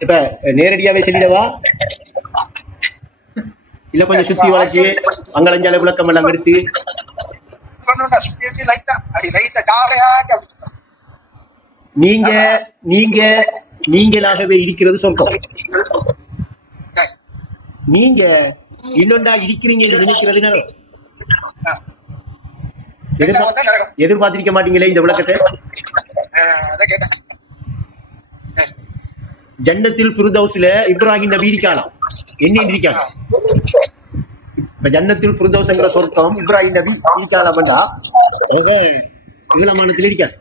இப்ப நேரடியாவே சொல்லிடவா இல்ல கொஞ்சம் சுத்தி வளைச்சு அங்கலஞ்சால விளக்கம் எல்லாம் எடுத்து நீங்க நீங்க நீங்களாகவே இருக்கிறது சொர்க்கம். நீங்க இன்னொண்டா இருக்கிறீங்க என்று நினைக்கிறது எதிர்பார்த்திருக்க மாட்டீங்களே இந்த விளக்கத்தை. ஜன்னத்தில் ஃபிர்தௌஸ்ல இப்ராஹிம் நபி இருக்கலாம், என்ன இருக்கலாம். இப்ப ஜன்னத்தில் ஃபிர்தௌஸ்ங்கிற சொர்க்கம் இப்ராஹிம் நபி இருக்காளா இளமானத்தில் இருக்காது.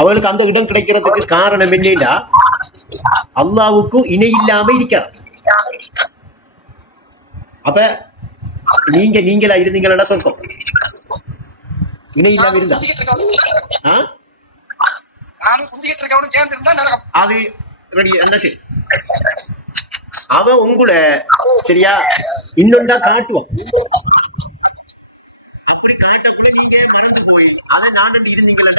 அவளுக்கு அந்த இடம் கிடைக்கிறதுக்கு காரணம் என்னன்னா அல்லாவுக்கு இணை இல்லாம இருக்காது. அப்ப நீங்களா இருந்தீங்களா சொர்க்கம் இணை இல்லாம இருந்தா அது என்ன சரி அவன் உங்களை சரியா இன்னொன்றா காட்டுவான். அப்படி காட்டக்குள்ள நீங்க மறந்து போய் அதை நான் இருந்தீங்களா.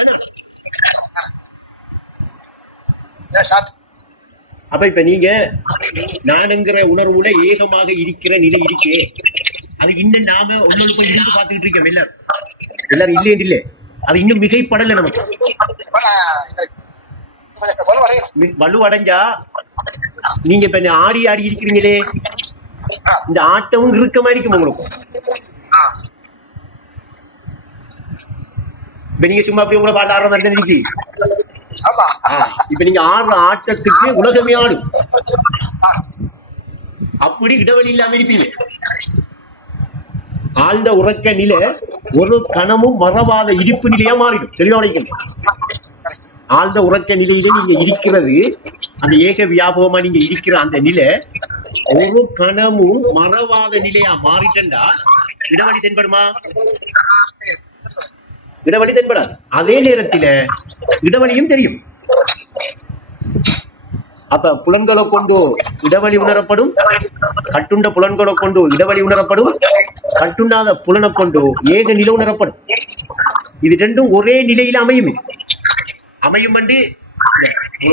அப்ப இப்ப நீங்க நானுங்கிற உணர்வுல ஏகமாக இருக்கிற நிலை இருக்கே, அது இன்னும் நாம ஒன்னொன்னு போய் இருந்து பார்த்துக்கிட்டு இருக்கோம். எல்லாரும் இல்லே இல்லை, அது இன்னும் மிகைப்படல. நமக்கு வலுவடைஞ்சா நீங்க இப்ப ஆடி ஆடி இருக்கிறீங்களே, இந்த ஆட்டமும் இறுக்கமா இருக்கும் உங்களுக்கு. இப்ப நீங்க சும்மா அப்படி உங்களை பாட்டு ஆடுற மாதிரி தான் இருக்கு. இப்ப நீங்க ஆடுற ஆட்டத்துக்கு உலகமே ஆடும். அப்படி இடவெளி இல்லாம இருப்பீங்க. ஆழ்ந்த உறக்க நிலை ஒரு கணமும் மறவாத இருப்பு நிலையா மாறிடும். தெளிவாக ஆழ்ந்த உறக்க நிலையில நீங்க இருக்கிறது, அந்த ஏக வியாபகமா நீங்க இருக்கிற அந்த நிலை ஒரு கணமும் மறவாத நிலையா மாறிட்டா இடவழி தென்படுமா? இடவழி தென்படாது. அதே நேரத்தில் இடவழியும் தெரியும். அப்ப புலன்களை கொண்டு இடவழி உணரப்படும், கட்டுண்ட புலன்களை கொண்டு இடவழி உணரப்படும், கட்டுண்ணாத புலனை கொண்டு ஏக நிலை உணரப்படும். இது ரெண்டும் ஒரே நிலையில அமையும். அமையும் என்று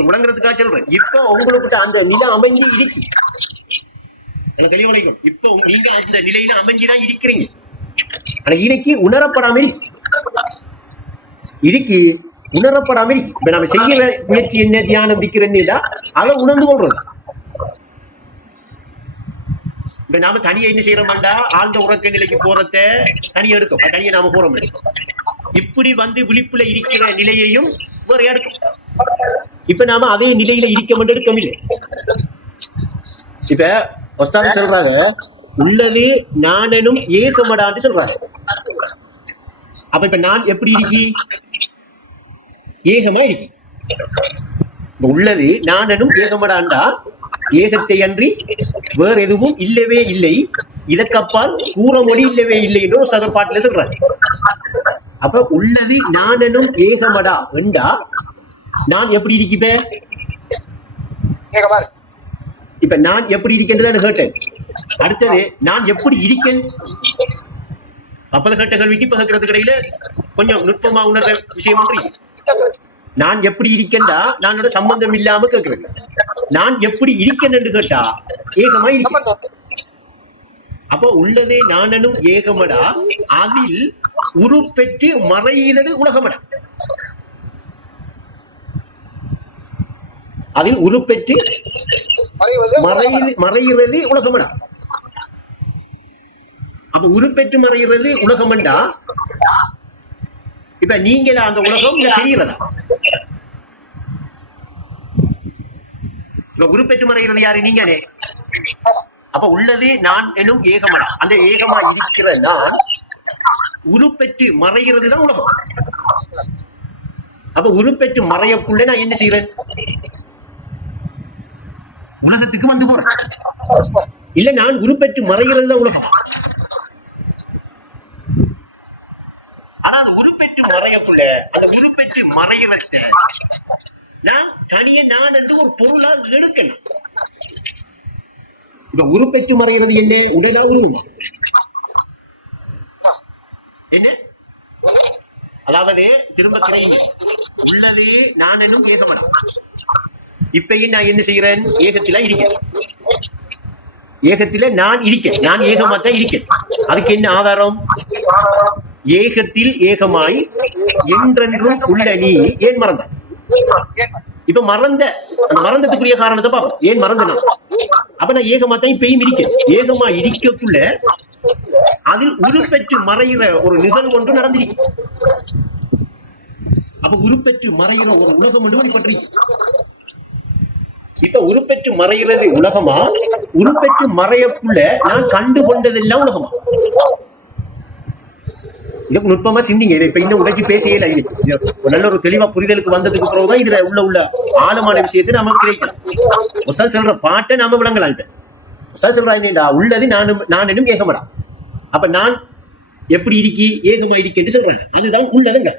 முழங்குறதுக்காக சொல்றேன். இப்ப உங்களுக்கு அந்த நிலை அமைஞ்சு இருக்கு. தெளிவடைக்கும். இப்ப நீங்க அந்த நிலையில அமைஞ்சுதான் இருக்கிறீங்க. ஆனா இன்னைக்கு உணரப்படாம இருக்கு உணரப்படாம இருக்கு. இப்ப நம்ம செய்யற முயற்சி என்ன, தியானம் விற்கிறேன்னு அதை உணர்ந்து கொள்றது. இப்ப நாம தனியை என்ன செய்யறோம்டா, ஆழ்ந்த உறக்க நிலைக்கு போறத தனியை எடுக்கும். தனியை நாம போறோம். இப்படி வந்து விழிப்புல இருக்கிற நிலையையும் வேற எடுக்கும். இப்ப நாம அதே நிலையில இருக்க மட்டும் எடுக்கவில்லை. இப்ப ஒஸ்தாது சொல்றாங்க, உள்ளது நானும் ஏகமடான்னு சொல்றாங்க. அப்ப இப்ப நான் எப்படி இருக்கி? ஏகமா இருக்கி. உள்ளது நானும் ஏகமடாண்டா ஏகத்தை அன்றி வேற எதுவும் இல்லவே இல்லை, இதற்கப்பால் கூற மொழி இல்லவே இல்லை என்று ஒரு சதப்பாட்டுல சொல்றாங்க. அப்ப உள்ளது நானும் ஏகமடா என்றா நான் எப்படி இருக்கிப்பேன்? இப்ப நான் எப்படி இருக்கின்றதான் கேட்டேன். அடுத்தது நான் எப்படி இருக்கேன்? அப்பத கேட்ட கேள்விக்கு இப்ப கேட்கறது கிடையில கொஞ்சம் நுட்பமா உணர்ற விஷயம் ஒன்று. நான் எப்படி இருக்கேன்டா நானோட சம்பந்தம் இல்லாம கேட்கிறேன். நான் எப்படி இருக்கேன் என்று கேட்டா ஏகமா இருக்க. அப்போ உள்ளதே நானும் ஏகமடா, அதில் உருப்பெற்று மறைகிறது உலகமடா. அதில் உருப்பெற்று மறைகிறது உலகமடா. அப்ப உருப்பெற்று மறைகிறது உலகமண்டா. இப்ப நீங்களா அந்த உலகம் தெரிகிறதா? இப்ப உருப்பெற்று மறைகிறது யாரு? நீங்களே. அப்ப உள்ளது நான் எனும் ஏகமடா. அந்த ஏகமா இருக்கிற நான் உருப்பெற்று மறைகிறது தான் உலகம். அப்ப உருப்பெற்று மறையக்குள்ள நான் என்ன செய்யறேன்? உலகத்துக்கு வந்து போறேன். இல்ல, நான் உருப்பெற்று மறைகிறது தான் உலகம். ஆனா அந்த உருப்பெற்று மறையக்குள்ள அந்த உருப்பெற்று மறையவற்ற நான் தனியே நான் என்று ஒரு பொருளா எடுக்கணும். இப்ப உருப்பெற்று மறைகிறது என்ன? உடலா உருவமா? என்ன? அதாவது திரும்ப கிடையுங்க உள்ளது நான் என்னும் ஏகமடா. இப்பயும் நான் என்ன செய்கிறேன்? ஏகத்தில இருக்கேன். ஏகத்தில நான் இருக்கேன். நான் ஏகமா தான் இருக்கேன். அதுக்கு என்ன ஆதாரம்? ஏகத்தில் ஏகமாய் என்றென்றும் உள்ள நீ ஏன் மறந்த? இப்ப மறந்த அந்த மறந்ததுக்குரிய காரணத்தை பார்ப்போம். ஏன் மறந்த நான்? அப்ப நான் ஏகமா தான் இப்பயும் இருக்கேன். ஏகமா இருக்கக்குள்ள அதில் உருப்பெற்று மறைகிற ஒரு நிகழ்வு ஒன்று நடந்திருக்கு. அப்ப உருப்பெற்று மறைகிற ஒரு உலகம் ஒன்று வெளிப்பட்டிருக்கு. இப்ப உருப்பெற்று மறைகிறது உலகமா? உருப்பெற்று மறையக்குள்ள நான் கண்டு கொண்டதெல்லாம் உலகமா? இதுக்கு நுட்பமா சிந்திங்க. இதை இப்ப இன்னும் உடைச்சு பேசையில நல்ல ஒரு தெளிவா புரிதலுக்கு வந்ததுக்கு பிறகுதான் இதுல உள்ள ஆழமான விஷயத்தை நாம கிடைக்கலாம். சொல்ற பாட்டை நாம விளங்கலாம். இப்ப சொல்றா என்னடா உள்ளது நான் என்னும் ஏகமடா. அப்ப நான் எப்படி இருக்கி? ஏகமா இருக்கேன்னு சொல்றாங்க. அதுதான் உள்ளதுங்க.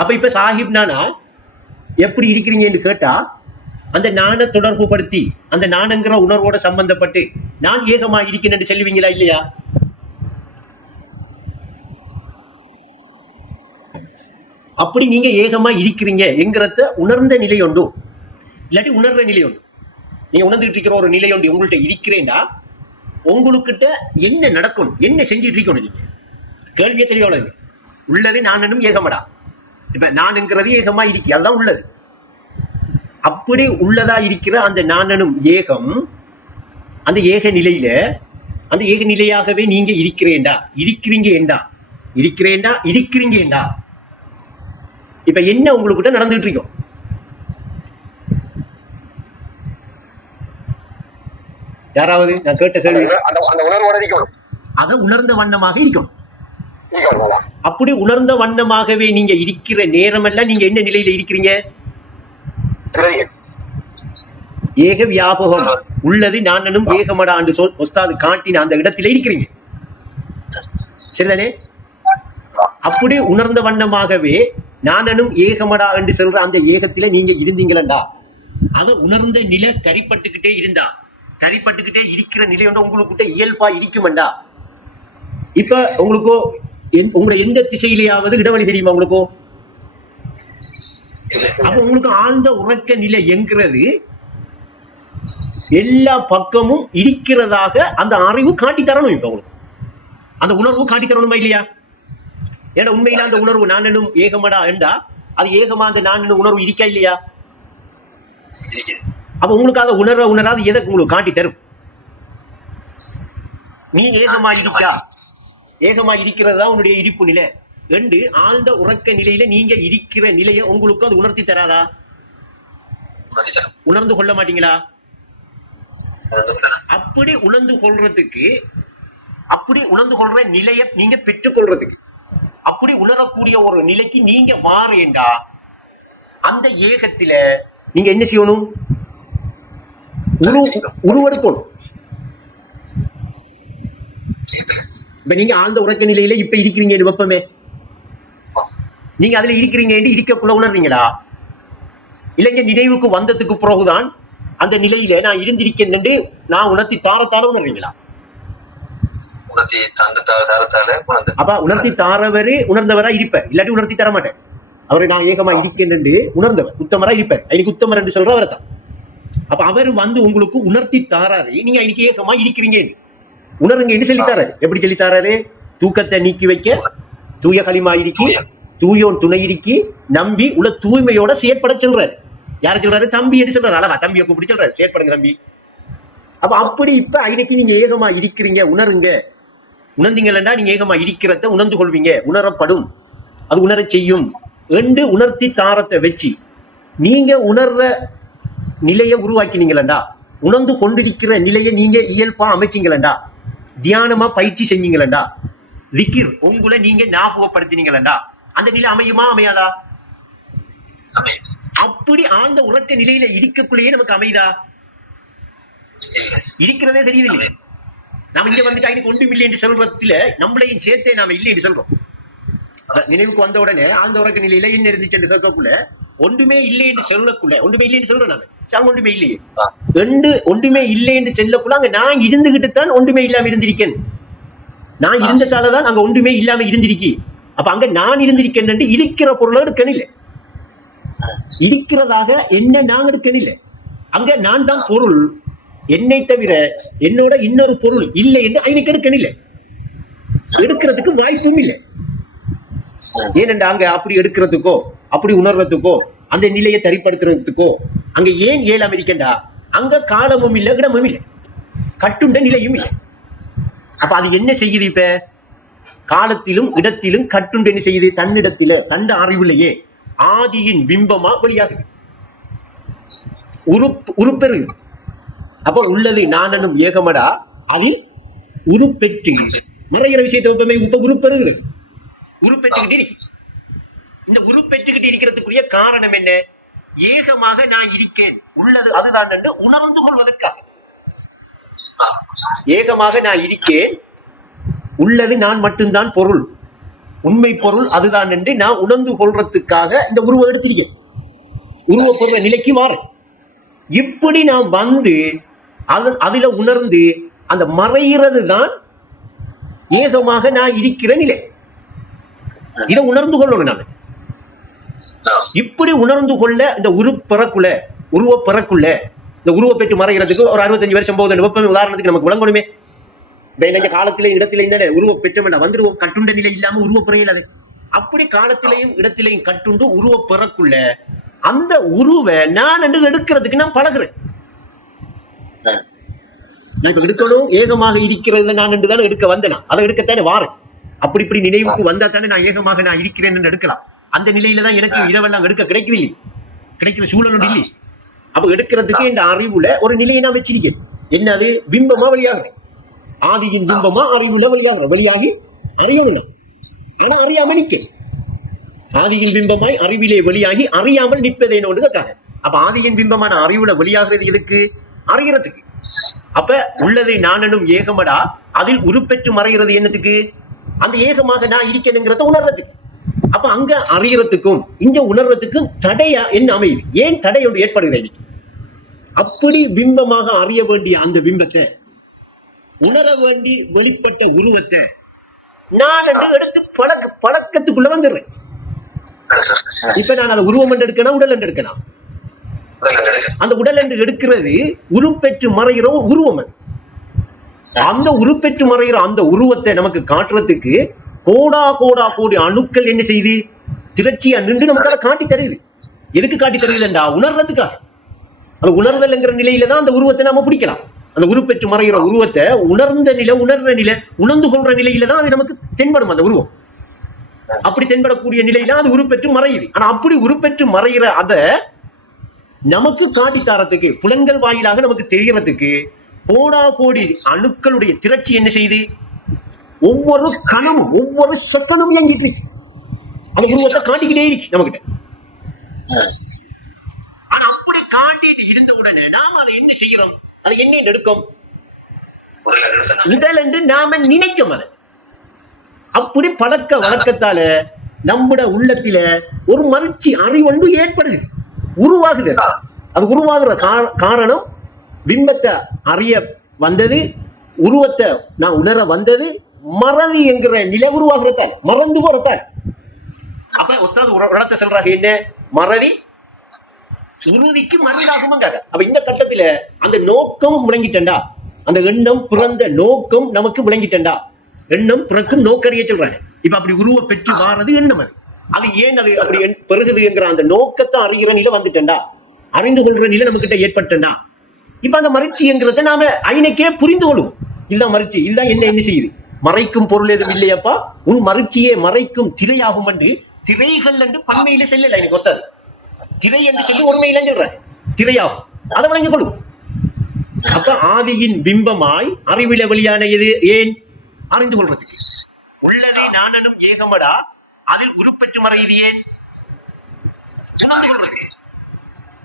அப்ப இப்ப சாஹிப் நானா எப்படி இருக்கிறீங்கன்னு கேட்டா அந்த நாண தொடர்பு படுத்தி அந்த நாணங்கிற உணர்வோட சம்பந்தப்பட்டு நான் ஏகமா இருக்கேன்னு சொல்லுவீங்களா இல்லையா? அப்படி நீங்க ஏகமா இருக்கிறீங்க என்கிறத உணர்ந்த நிலை உண்டு, இல்லாட்டி உணர்ற நிலை உண்டு. நீங்க உணர்ந்துட்டு இருக்கிற ஒரு நிலை உண்டு உங்கள்கிட்ட இருக்கிறேன்டா, உங்களுக்கிட்ட என்ன நடக்கும், என்ன செஞ்சுட்டு இருக்கணும்? நீங்க கேள்வியே தெரியல. உள்ளது நான் என்னும் ஏகமடா. இப்ப நான்ங்கிறது ஏகமா இருக்கு, அதுதான் உள்ளது. அப்படி உள்ளதா இருக்கிற அந்த நானனும் ஏகம், அந்த ஏக நிலையில அந்த ஏக நிலையாகவே நீங்க இருக்கிறேன்டா, இருக்கிறீங்க ஏண்டா, இருக்கிறேன்டா, இருக்கிறீங்க ஏண்டா. இப்ப என்ன உங்களுக்கிட்ட நடந்துட்டு இருக்கோம்? யாராவது நான் கேட்ட கேள்வி அதை உணர்ந்த வண்ணமாக இருக்கும். அப்படி உணர்ந்த வண்ணமாகவே நீங்க இருக்கிற நேரம் எல்லாம் நீங்க என்ன நிலையில இருக்கிறீங்க? ஏக வியாபகம் உள்ளது நானும் ஏகமடா என்று சொல் காட்டின அந்த இடத்திலே இருக்கிறீங்க. சரிதானே? அப்படி உணர்ந்த வண்ணமாகவே நானும் ஏகமடா என்று சொல்ற அந்த ஏகத்தில நீங்க இருந்தீங்களா? அதை உணர்ந்த நிலை கரிப்பட்டுக்கிட்டே இருந்தா, கரிப்பட்டுக்கிட்டே இருக்கிற நிலை ஒன்று உங்களுக்கிட்ட இயல்பா இருக்குமெண்டா. இப்ப உங்களுக்கோ உங்களோட எந்த திசையிலேயாவது இடவழி தெரியுமா உங்களுக்கோ? அப்ப உங்களுக்கு ஆழ்ந்த உறக்க நிலை என்கிறது எல்லா பக்கமும் இருக்கிறதாக அந்த அறிவு காட்டி தரணும். இப்ப உங்களுக்கு அந்த உணர்வு காட்டி தரணுமா இல்லையா? ஏன்னா உண்மையில அந்த உணர்வு நான் என்னும் ஏகமடா என்றா அது ஏகமா அந்த நான் என்னும் உணர்வு இருக்கா இல்லையா? அப்ப உங்களுக்கு அதை உணராது எதை உங்களுக்கு காட்டி தரும்? நீ ஏகமா இருக்கா, ஏகமா இருக்கிறது தான் உன்னுடைய இருப்பு நிலை என்று ஆழ்ந்த உறக்க நிலையில நீங்க இருக்கிற நிலையை உங்களுக்கு அது உணர்த்தி தராதா? உணர்ந்து கொள்ள மாட்டீங்களா? அப்படி உணர்ந்து கொள்றதுக்கு, அப்படி உணர்ந்து கொள்ற நிலையை நீங்க பெற்றுக் கொள்றதுக்கு, அப்படி உணரக்கூடிய ஒரு நிலைக்கு நீங்க மாறேண்டா அந்த ஏகத்தில நீங்க என்ன செய்யணும்? உருவெடுக்கணும். இப்ப நீங்க ஆழ்ந்த உறக்க நிலையில இப்ப இருக்கிறீங்க வெப்பமே, நீங்க அதுல இருக்கிறீங்க இருக்கக்குள்ள உணர்றீங்களா? இல்லைங்க நினைவுக்கு வந்ததுக்கு பிறகுதான் அந்த நிலையில நான் இருந்திருக்கேன் என்று நான் உணர்த்தி தாரத்தால உணர்றீங்களா? அப்ப உணர்த்தி தாரவரு உணர்ந்தவரா இருப்ப, இல்லாட்டி உணர்த்தி தர மாட்டேன். அவரை நான் ஏகமா இருக்கேன் என்று உணர்ந்தவர் உத்தமரா இருப்பார். இன்னைக்கு உத்தமர் என்று சொல்றவர் தான். அப்ப அவர் வந்து உங்களுக்கு உணர்த்தி தாராரு, நீங்க இன்னைக்கு ஏகமா இருக்கிறீங்க உணருங்க சொல்லித்தாரு. எப்படி சொல்லித்தாரு? தூக்கத்தை நீக்கி வைக்க தூய களிமா இருக்கி, தூயோன் துணை இருக்கி, நம்பி உள்ள தூய்மையோட செயற்பட சொல்றாரு. யார சொல்றாரு? தம்பி என்று சொல்றாரு. அழகா தம்பியை கூப்பிட்டு சொல்றாரு, செயற்படுங்க தம்பி. அப்ப அப்படி இப்ப இன்னைக்கு நீங்க ஏகமா இருக்கிறீங்க, உணருங்க. உணர்ந்தீங்களா? நீங்க ஏகமா இருக்கிறத உணர்ந்து கொள்வீங்க, உணரப்படும், அது உணர செய்யும் என்று உணர்த்தி தாரத்தை வச்சு நீங்க உணர்ற நிலையை உருவாக்கினீங்களா? உணர்ந்து கொண்டிருக்கிற நிலையை நீங்க இயல்பா அமைச்சீங்களா? தியானமா பயிற்சி செஞ்சீங்களா? விக்கிர் உங்களை நீங்க ஞாபகப்படுத்தினீங்களா? அந்த நிலை அமையுமா அமையாதா? அப்படி ஆழ்ந்த உறக்க நிலையில இருக்கக்குள்ளேயே நமக்கு அமைதா? இருக்கிறதே தெரியவில்லை. நாம இங்க வந்துட்டு அதுக்கு ஒன்றும் இல்லை என்று சொல்றதுல நம்மளையும் சேர்த்தே நாம இல்லை என்று சொல்றோம். நினைவுக்கு வந்த உடனே ஆழ்ந்த உறக்க நிலையில என்ன இருந்துச்சு என்று கேட்கக்குள்ள ஒன்றுமே இல்லை என்று சொல்லக்குள்ள, ஒன்றுமே இல்லை என்று சொல்றோம் நாம, ஒன்றுமே இல்லையே என்று ஒன்றுமே இல்லை என்று சொல்லக்குள்ள அங்க நான் இருந்துகிட்டு தான் ஒன்றுமே இல்லாம இருந்திருக்கேன். நான் இருந்ததாலதான் அங்க ஒன்றுமே இல்லாம இருந்திருக்கி. அப்ப அங்க நான் இருந்திருக்கேன் இருக்கிற பொருளை எடுக்கணில்லை, இருக்கிறதாக என்ன நான் எடுக்கணில்லை. அங்க நான் தான் பொருள், என்னை தவிர என்னோட இன்னொரு பொருள் இல்லை என்று எனக்கு எடுக்கணில்லை, எடுக்கிறதுக்கு வாய்ப்பும் இல்லை. ஏனென்றா அங்க அப்படி எடுக்கிறதுக்கோ அப்படி உணர்றதுக்கோ அந்த நிலையை தரிப்படுத்துறதுக்கோ அங்க ஏன் இயலாம இருக்கேன்டா, அங்க காலமும் இல்லை இடமும் இல்லை, கட்டுண்ட நிலையும் இல்லை. அப்ப அது என்ன செய்யுது? இப்ப காலத்திலும் இடத்திலும் கட்டுண்டு என்ன செய்யுது? தன்னிடத்தில தண்ட அறிவுலையே ஆதியின் பிம்பமா வெளியாகுது, உருப்பெறுது. அப்ப உள்ளது நானும் ஏகமடா அதில் உருப்பெற்று மறைகிற விஷயத்தை இப்ப உருப்பெறுகிறது, உருப்பெற்றுக்கிட்டே இருக்கு. இந்த உருப்பெற்றுக்கிட்டு இருக்கிறதுக்குரிய காரணம் என்ன? ஏகமாக நான் இருக்கேன், உள்ளது அதுதான் என்று உணர்ந்து கொள்வதற்காக. ஏகமாக நான் இருக்கேன், உள்ளது நான் மட்டும்தான் பொருள், உண்மை பொருள் அதுதான் என்று நான் உணர்ந்து கொள்றதுக்காக இந்த உருவம் எடுத்திருக்கேன், உருவ பொருள நிலைக்கு மாறேன். இப்படி நான் வந்து அதுல உணர்ந்து அந்த மறைகிறது தான் ஏகமாக நான் இருக்கிற நிலை. இதை உணர்ந்து கொள்ளணும். நான் இப்படி உணர்ந்து கொள்ள இந்த உருவ பெறக்குள்ள இந்த உருவ பெற்று மறைகிறதுக்கு ஒரு 65 வருஷம் போகுது. உதாரணத்துக்கு நமக்கு விளங்கணுமே, காலத்திலே இடத்திலே இந்த உருவ பெற்ற வந்துருவோம், கட்டுண்ட நிலை இல்லாம உருவ பெறையில. அப்படி காலத்திலையும் இடத்திலையும் கட்டுண்டு உருவ பெறக்குள்ள அந்த உருவ நான் என்று எடுக்கிறதுக்கு நான் பழகிறேன். நான் இப்ப எடுக்கணும், ஏகமாக இருக்கிறது நான் என்று தானே எடுக்க வந்தேன், அதை எடுக்கத்தானே வாரேன். அப்படி இப்படி நினைவுக்கு வந்தா தானே நான் ஏகமாக நான் இருக்கிறேன் என்று எடுக்கலாம். அந்த நிலையில தான் எனக்கு இரவெல்லாம் எடுக்க கிடைக்கவில்லை, கிடைக்கிற சூழலும் இல்லை. அப்ப எடுக்கிறதுக்கு இந்த அறிவுல ஒரு நிலையை நான் வச்சிருக்கேன். என்ன அது? பிம்பமா வெளியாகிறேன், ஆதியின் பிம்பமா அறிவுல வெளியாகிறேன். வெளியாகி அறியவில்லை, ஆனா அறியாம நிற்க. ஆதியின் பிம்பமாய் அறிவிலே வெளியாகி அறியாமல் நிற்பதை என்னோடு கேட்டாங்க. அப்ப ஆதியின் பிம்பமான அறிவுல வெளியாகிறது எதுக்கு? அறிகிறதுக்கு. அப்ப உள்ளதை நானும் ஏகமடா அதில் உருப்பெற்று மறைகிறது என்னத்துக்கு? அந்த ஏகமாக நான் இருக்கணுங்கிறத உணர்றதுக்கு. அப்ப அங்க அறிகிறதுக்கும் இங்க உணர்றதுக்கும் தடையா என்ன அமையுது? ஏன் தடை ஒன்று ஏற்படுகிறது? அப்படி பிம்பமாக அறிய வேண்டிய அந்த பிம்பத்தை, உணர வேண்டி வெளிப்பட்ட உருவத்தை நான் எடுத்து பழக்கத்துக்குள்ள வந்துடுறேன். இப்ப நான் அதை உருவம் என்று எடுக்கணும், உடல் என்று எடுக்கணும். அந்த உடல் என்று எடுக்கிறது உருப்பெற்று மறைகிற உருவம். அந்த உருப்பெற்று மறைகிற அந்த உருவத்தை நமக்கு காட்டுறதுக்கு கோடி அணுக்கள் என்ன செய்து திரட்சியா நின்று நமக்கு காட்டி தருது. எதுக்கு காட்டி தருதுண்டா? உணர்றதுக்காக. அந்த உணர்தல் என்கிற நிலையில தான் அந்த உருவத்தை நாம பிடிக்கலாம். அந்த உருப்பெற்று மறைகிற உருவத்தை உணர்ந்த நிலை, உணர்ற நிலை, உணர்ந்து கொள்ற நிலையில தான் அது நமக்கு தென்படும் அந்த உருவம். அப்படி தென்படக்கூடிய நிலையில அது உருப்பெற்று மறையுது. ஆனா அப்படி உருப்பெற்று மறைகிற அத நமக்கு காட்டி தரத்துக்கு, புலன்கள் வாயிலாக நமக்கு தெரியறதுக்கு கோடி அணுக்களுடைய திரட்சி என்ன செய்யுது? ஒவ்வொரு கணமும் ஒவ்வொரு செகண்டும் இயங்கிட்டு இருக்கு. அந்த உருவத்தை காட்டிக்கிட்டே இருக்கு நமக்கிட்ட. ஆனா அப்படி காட்டிட்டு இருந்த உடனே நாம அதை என்ன செய்யறோம்? அது என்ன எடுக்கும்? உடல் என்று நாம நினைக்கும். அதை அப்படி பழக்க வழக்கத்தால நம்முடைய உள்ளத்தில ஒரு மகிழ்ச்சி அறிவொன்று ஏற்படுது, உருவாகுது. அது உருவாகிற காரணம் பிம்பத்தை அறிய வந்தது, உருவத்தை நான் உணர வந்தது, மறதி என்கிற நிலை உருவாகிறதால், மறந்து போறதால். அப்ப ஒரு இடத்தை சொல்றாங்க, என்ன மறதி உறுதிக்கு மறந்தாகுமாங்க. அப்ப இந்த கட்டத்துல அந்த நோக்கம் விளங்கிட்டா, அந்த எண்ணம் பிறந்த நோக்கம் நமக்கு விளங்கிட்டா, எண்ணம் பிறக்கும் நோக்கறிய சொல்றாங்க. இப்ப அப்படி உருவ பெற்று வாரது எண்ணம். அது ஏன் அது அப்படி பெருகுது என்கிற அந்த நோக்கத்தை அறிகிற நிலை வந்துட்டா, அறிந்து கொள்ற நிலை நம்ம கிட்ட ஏற்பட்டா, இப்ப அந்த மகிழ்ச்சி என்கிறத நாம ஐநக்கே புரிந்து கொள்ளுவோம். இதுதான் மகிழ்ச்சி, இதுதான் என்ன செய்யுது? மறைக்கும் பொருள் எதுவும் இல்லையப்பா, உன் மகிழ்ச்சியே மறைக்கும் திரையாகும் என்று திரைகள் என்று பன்மையில செல்லல. எனக்கு வஸ்தாது திரை என்று சொல்லி ஒருமையில சொல்றாங்க, திரையாகும். அதை வழங்கி கொள்ளும். அப்ப ஆதியின் பிம்பமாய் அறிவில வெளியான எது? ஏன் அறிந்து கொள்றதுக்கு. உள்ளதை நானும் ஏகமடா அதில் உருப்பெற்று மறையுது. ஏன் உணர்ந்து கொள்றதுக்கு.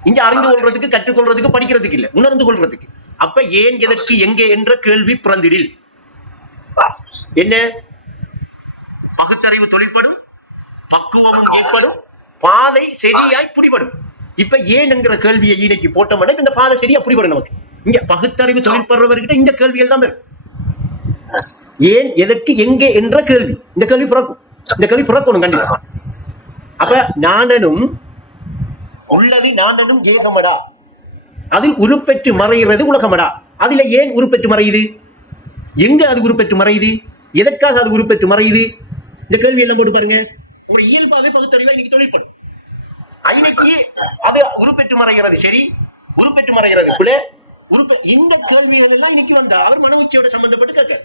இங்க அறிந்து கொள்றதுக்கு, கற்றுக்கொள்றதுக்கு, படிக்கிறதுக்கு இல்ல, உணர்ந்து கொள்றதுக்கு. அப்ப ஏன், எதற்கு, எங்கே என்ற கேள்வி பிறந்திடில் என்ன? பகுத்தறிவு தொழிற்படும், பக்குவமும் ஏற்படும், பாதை சரியாய் பிடிபடும். இப்ப ஏன் என்கிற கேள்வியை ஈனைக்கு போட்டோம்னா இந்த பாதை சரியா பிடிபடும் நமக்கு. இங்க பகுத்தறிவு தொழிற்படுறவர்கிட்ட இந்த கேள்விகள் தான் வரும். ஏன், எதற்கு, எங்கே என்ற கேள்வி, இந்த கேள்வி பிறக்கும். இந்த கேள்வி பிறக்கணும் கண்டிப்பா. அப்ப நானனும் உள்ளது நானனும் ஏகமடா, அதில் உருப்பெற்று மறைகிறது உலகமடா. அதுல ஏன் உருப்பெற்று மறையுது? எங்க அது உருப்பெற்று மறையுது? எதற்காக அது உருப்பெற்று மறையுது? இந்த கேள்வி எல்லாம் போட்டு பாருங்க. ஒரு இயல்பாவே பகுத்தறிவு இன்னைக்கு தொழில்படும். அன்னைக்கு அது உருப்பெற்று மறைகிறது சரி, உருப்பெற்று மறைகிறது கூட. இந்த கேள்விகள் எல்லாம் இன்னைக்கு வந்தா அவர் மன உச்சியோட சம்பந்தப்பட்டு கேட்காரு.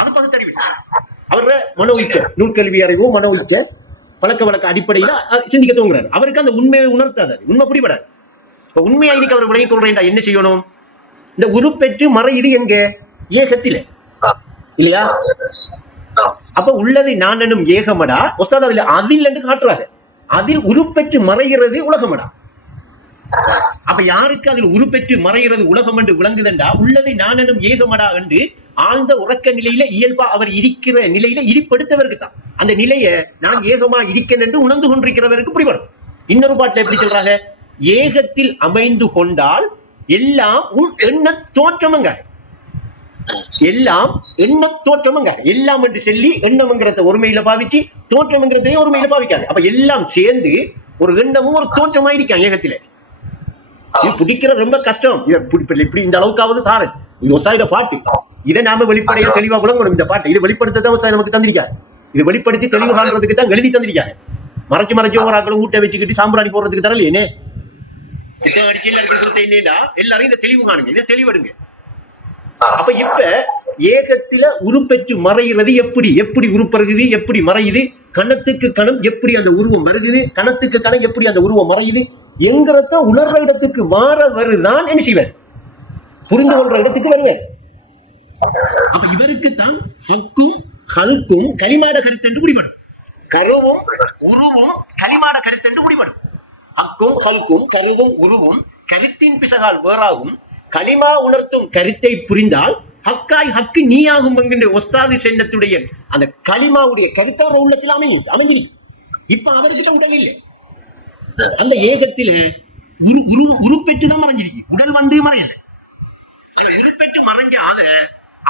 அது பகுத்தறிவு. அவர மன உச்ச நூற்கல்வி அறிவோ மன உச்ச பழக்க வழக்க அடிப்படையில சிந்திக்க தோங்குறாரு. அவருக்கு அந்த உண்மையை உணர்த்தாது, உண்மை பிடிபடாது. உண்மையா இன்னைக்கு அவர் விளங்கிக் கொள்றேன் என்ன செய்யணும்? இந்த உருப்பெற்று மறையீடு எங்க? ஏகத்தில இல்லையா? அப்ப உள்ளது நானனும் ஏகமடா ஒஸ்தாத் அதில் என்று காட்டுறாங்க. அதில் உருப்பெற்று மறைகிறது உலகமடா. அப்ப யாருக்கு அதில் உருப்பெற்று மறைகிறது உலகம் என்று விளங்குதண்டா உள்ளது நானனும் ஏகமடா என்று ஆழ்ந்த உறக்க நிலையில இயல்பா அவர் இருக்கிற நிலையில இருப்படுத்தவருக்கு தான் அந்த நிலையை நான் ஏகமா இருக்கேன் என்று உணர்ந்து கொண்டிருக்கிறவருக்கு புரிவரும். இன்னொரு பாட்டுல எப்படி சொல்றாங்க? ஏகத்தில் அமைந்து கொண்டால் எல்லாம் உன் எண்ண தோற்றமுங்க, எல்லாம் எண்ண தோற்றமுங்க. எல்லாம் என்று சொல்லி எண்ணம்ங்கிறத ஒருமையில பாவிச்சு தோற்றம்ங்கிறதையும் ஒருமையில பாவிக்காது. அப்ப எல்லாம் சேர்ந்து ஒரு எண்ணமும் ஒரு தோற்றமா இருக்காங்க ஏகத்தில. இது பிடிக்கிற ரொம்ப கஷ்டம். இப்படி இந்த அளவுக்காவது தாரன் இது ஒசாயிட பாட்டு. இதை நாம வெளிப்படைய தெளிவா விளங்கணும். இந்த பாட்டு இதை வெளிப்படுத்ததான் ஒசாய் நமக்கு தந்திருக்காரு. இதை வெளிப்படுத்தி தெளிவு காண்றதுக்கு தான் எழுதி தந்திருக்காரு. மறைச்சு மறைச்சு ஒரு ஆக்களும் ஊட்ட வச்சுக்கிட்டு சாம்பிராணி போடுறதுக்கு தரலையே. எல்லாரும் இதை தெளிவு காணுங்க, இதை தெளிவடுங்க. அப்ப இப்ப ஏகத்தில உருப்பெற்று மறைகிறது எப்படி? எப்படி உருப்பருகுது, எப்படி மறையுது? கணத்துக்கு கணம் எப்படி அந்த உருவம் வருகுது, கணத்துக்கு கணம் எப்படி அந்த உருவம் மறையுது என்கிறத உணர்ற இடத்துக்கு மாற வருதான் என்ன செய்வார்? புரிந்து கொள்ற இடத்துக்கு வருவார். அப்ப இவருக்கு தான் ஹக்கும் ஹல்கும் களிமாட கருத்தென்று முடிபடும். கருவும் உருவும் களிமாட கருத்தென்று முடிபடும். ஹக்கும் ஹல்கும் கருவும் உருவும் கருத்தின் பிசகால் வேறாகும். களிமா உணர்த்தும் கருத்தை புரிந்தால் ஹக்காய் ஹக்கு நீயாகும் என்கின்ற ஒஸ்தாது சென்னத்துடைய அந்த களிமாவுடைய கருத்தை அவர் உள்ளத்தில் அமைஞ்சிருக்கு. இப்ப அவர்கிட்ட உடல் இல்லை. அந்த ஏகத்தில உருப்பெற்றுதான் மறைஞ்சிருக்கு, உடல் வந்து மறையல. உருப்பெற்று மறைஞ்ச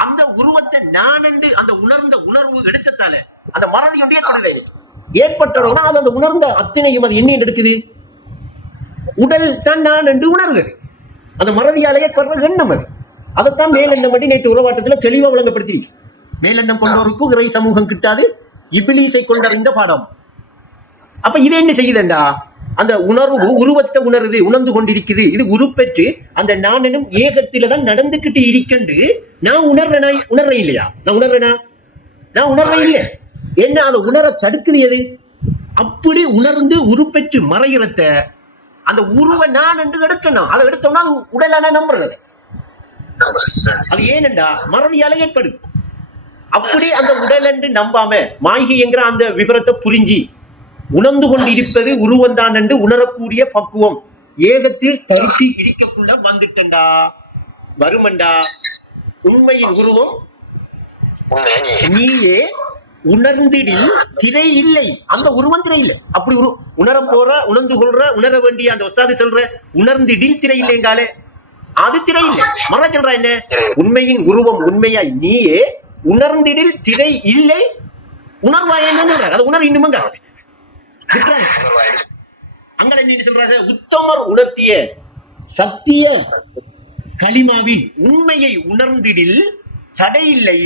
அந்த உருவத்தை நான் என்று அந்த உணர்ந்த உணர்வு எடுத்ததால அந்த மறதி ஒன்று ஏற்பட்டோம்னா அது அந்த உணர்ந்த அத்தனையும் அது என்ன எடுக்குது? உடல் தான் நான் என்று உணர்ந்தது. அந்த மறதியாலேயே கர்ற எண்ணம் அது. அதைத்தான் மேலெண்ணம் பண்ணி நேற்று உறவாட்டத்தில் தெளிவா விளங்கப்படுத்திருக்கு. மேலெண்ணம் கொண்டோருக்கு இறை சமூகம் கிட்டாது, இபிலீசை கொண்டறிந்த பாடம். அப்ப இது என்ன செய்யுதுண்டா? அந்த உணர்வு உருவத்தை உணர்ந்து கொண்டிருக்குது. இது உருப்பெற்று அந்த நானும் ஏகத்தில தான் நடந்துகிட்டு இருக்கண்டு நான் உணர்றேன் இல்லையா? நான் உணர்றேன் இல்லையா? என்ன அதை உணர தடுக்குது எது? அப்படி உணர்ந்து உருப்பெற்று மறைகிறத அந்த உருவ நான் என்று எடுக்கணும். அதை எடுத்தோம்னா உடலான நம்புறது. அது ஏனென்றா மறதியால ஏற்படுது. அப்படி அந்த உடல் என்று நம்பாம மாய்கை என்கிற அந்த விவரத்தை புரிஞ்சு உணர்ந்து கொண்டு இருப்பது உருவந்தான் என்று உணரக்கூடிய பக்குவம் ஏகத்தில் தரிசி இடிக்கக்குள்ள வந்துட்டா வருமண்டா. உண்மையின் உருவம் நீயே உணர்ந்திடில் திரை இல்லை. அந்த உருவம் திரை இல்லை. அப்படி உணர போற உணர்ந்து கொள்ற உணர வேண்டிய அந்த ஒஸ்தாது சொல்ற உணர்ந்திடில் திரை இல்லைங்காலே அது திரை இல்லை. மற சொல்ற என்ன? உண்மையின் உருவம் உண்மையாய் நீயே உணர்ந்திடில் திரை இல்லை. உணர்வாய் என்ன? அது உணர் இன்னும் அங்க என்ன சொல்றாங்க? உத்தமர் உணர்த்திய சத்திய களிமாவின் உண்மையை உணர்ந்திடில் தடையில்லை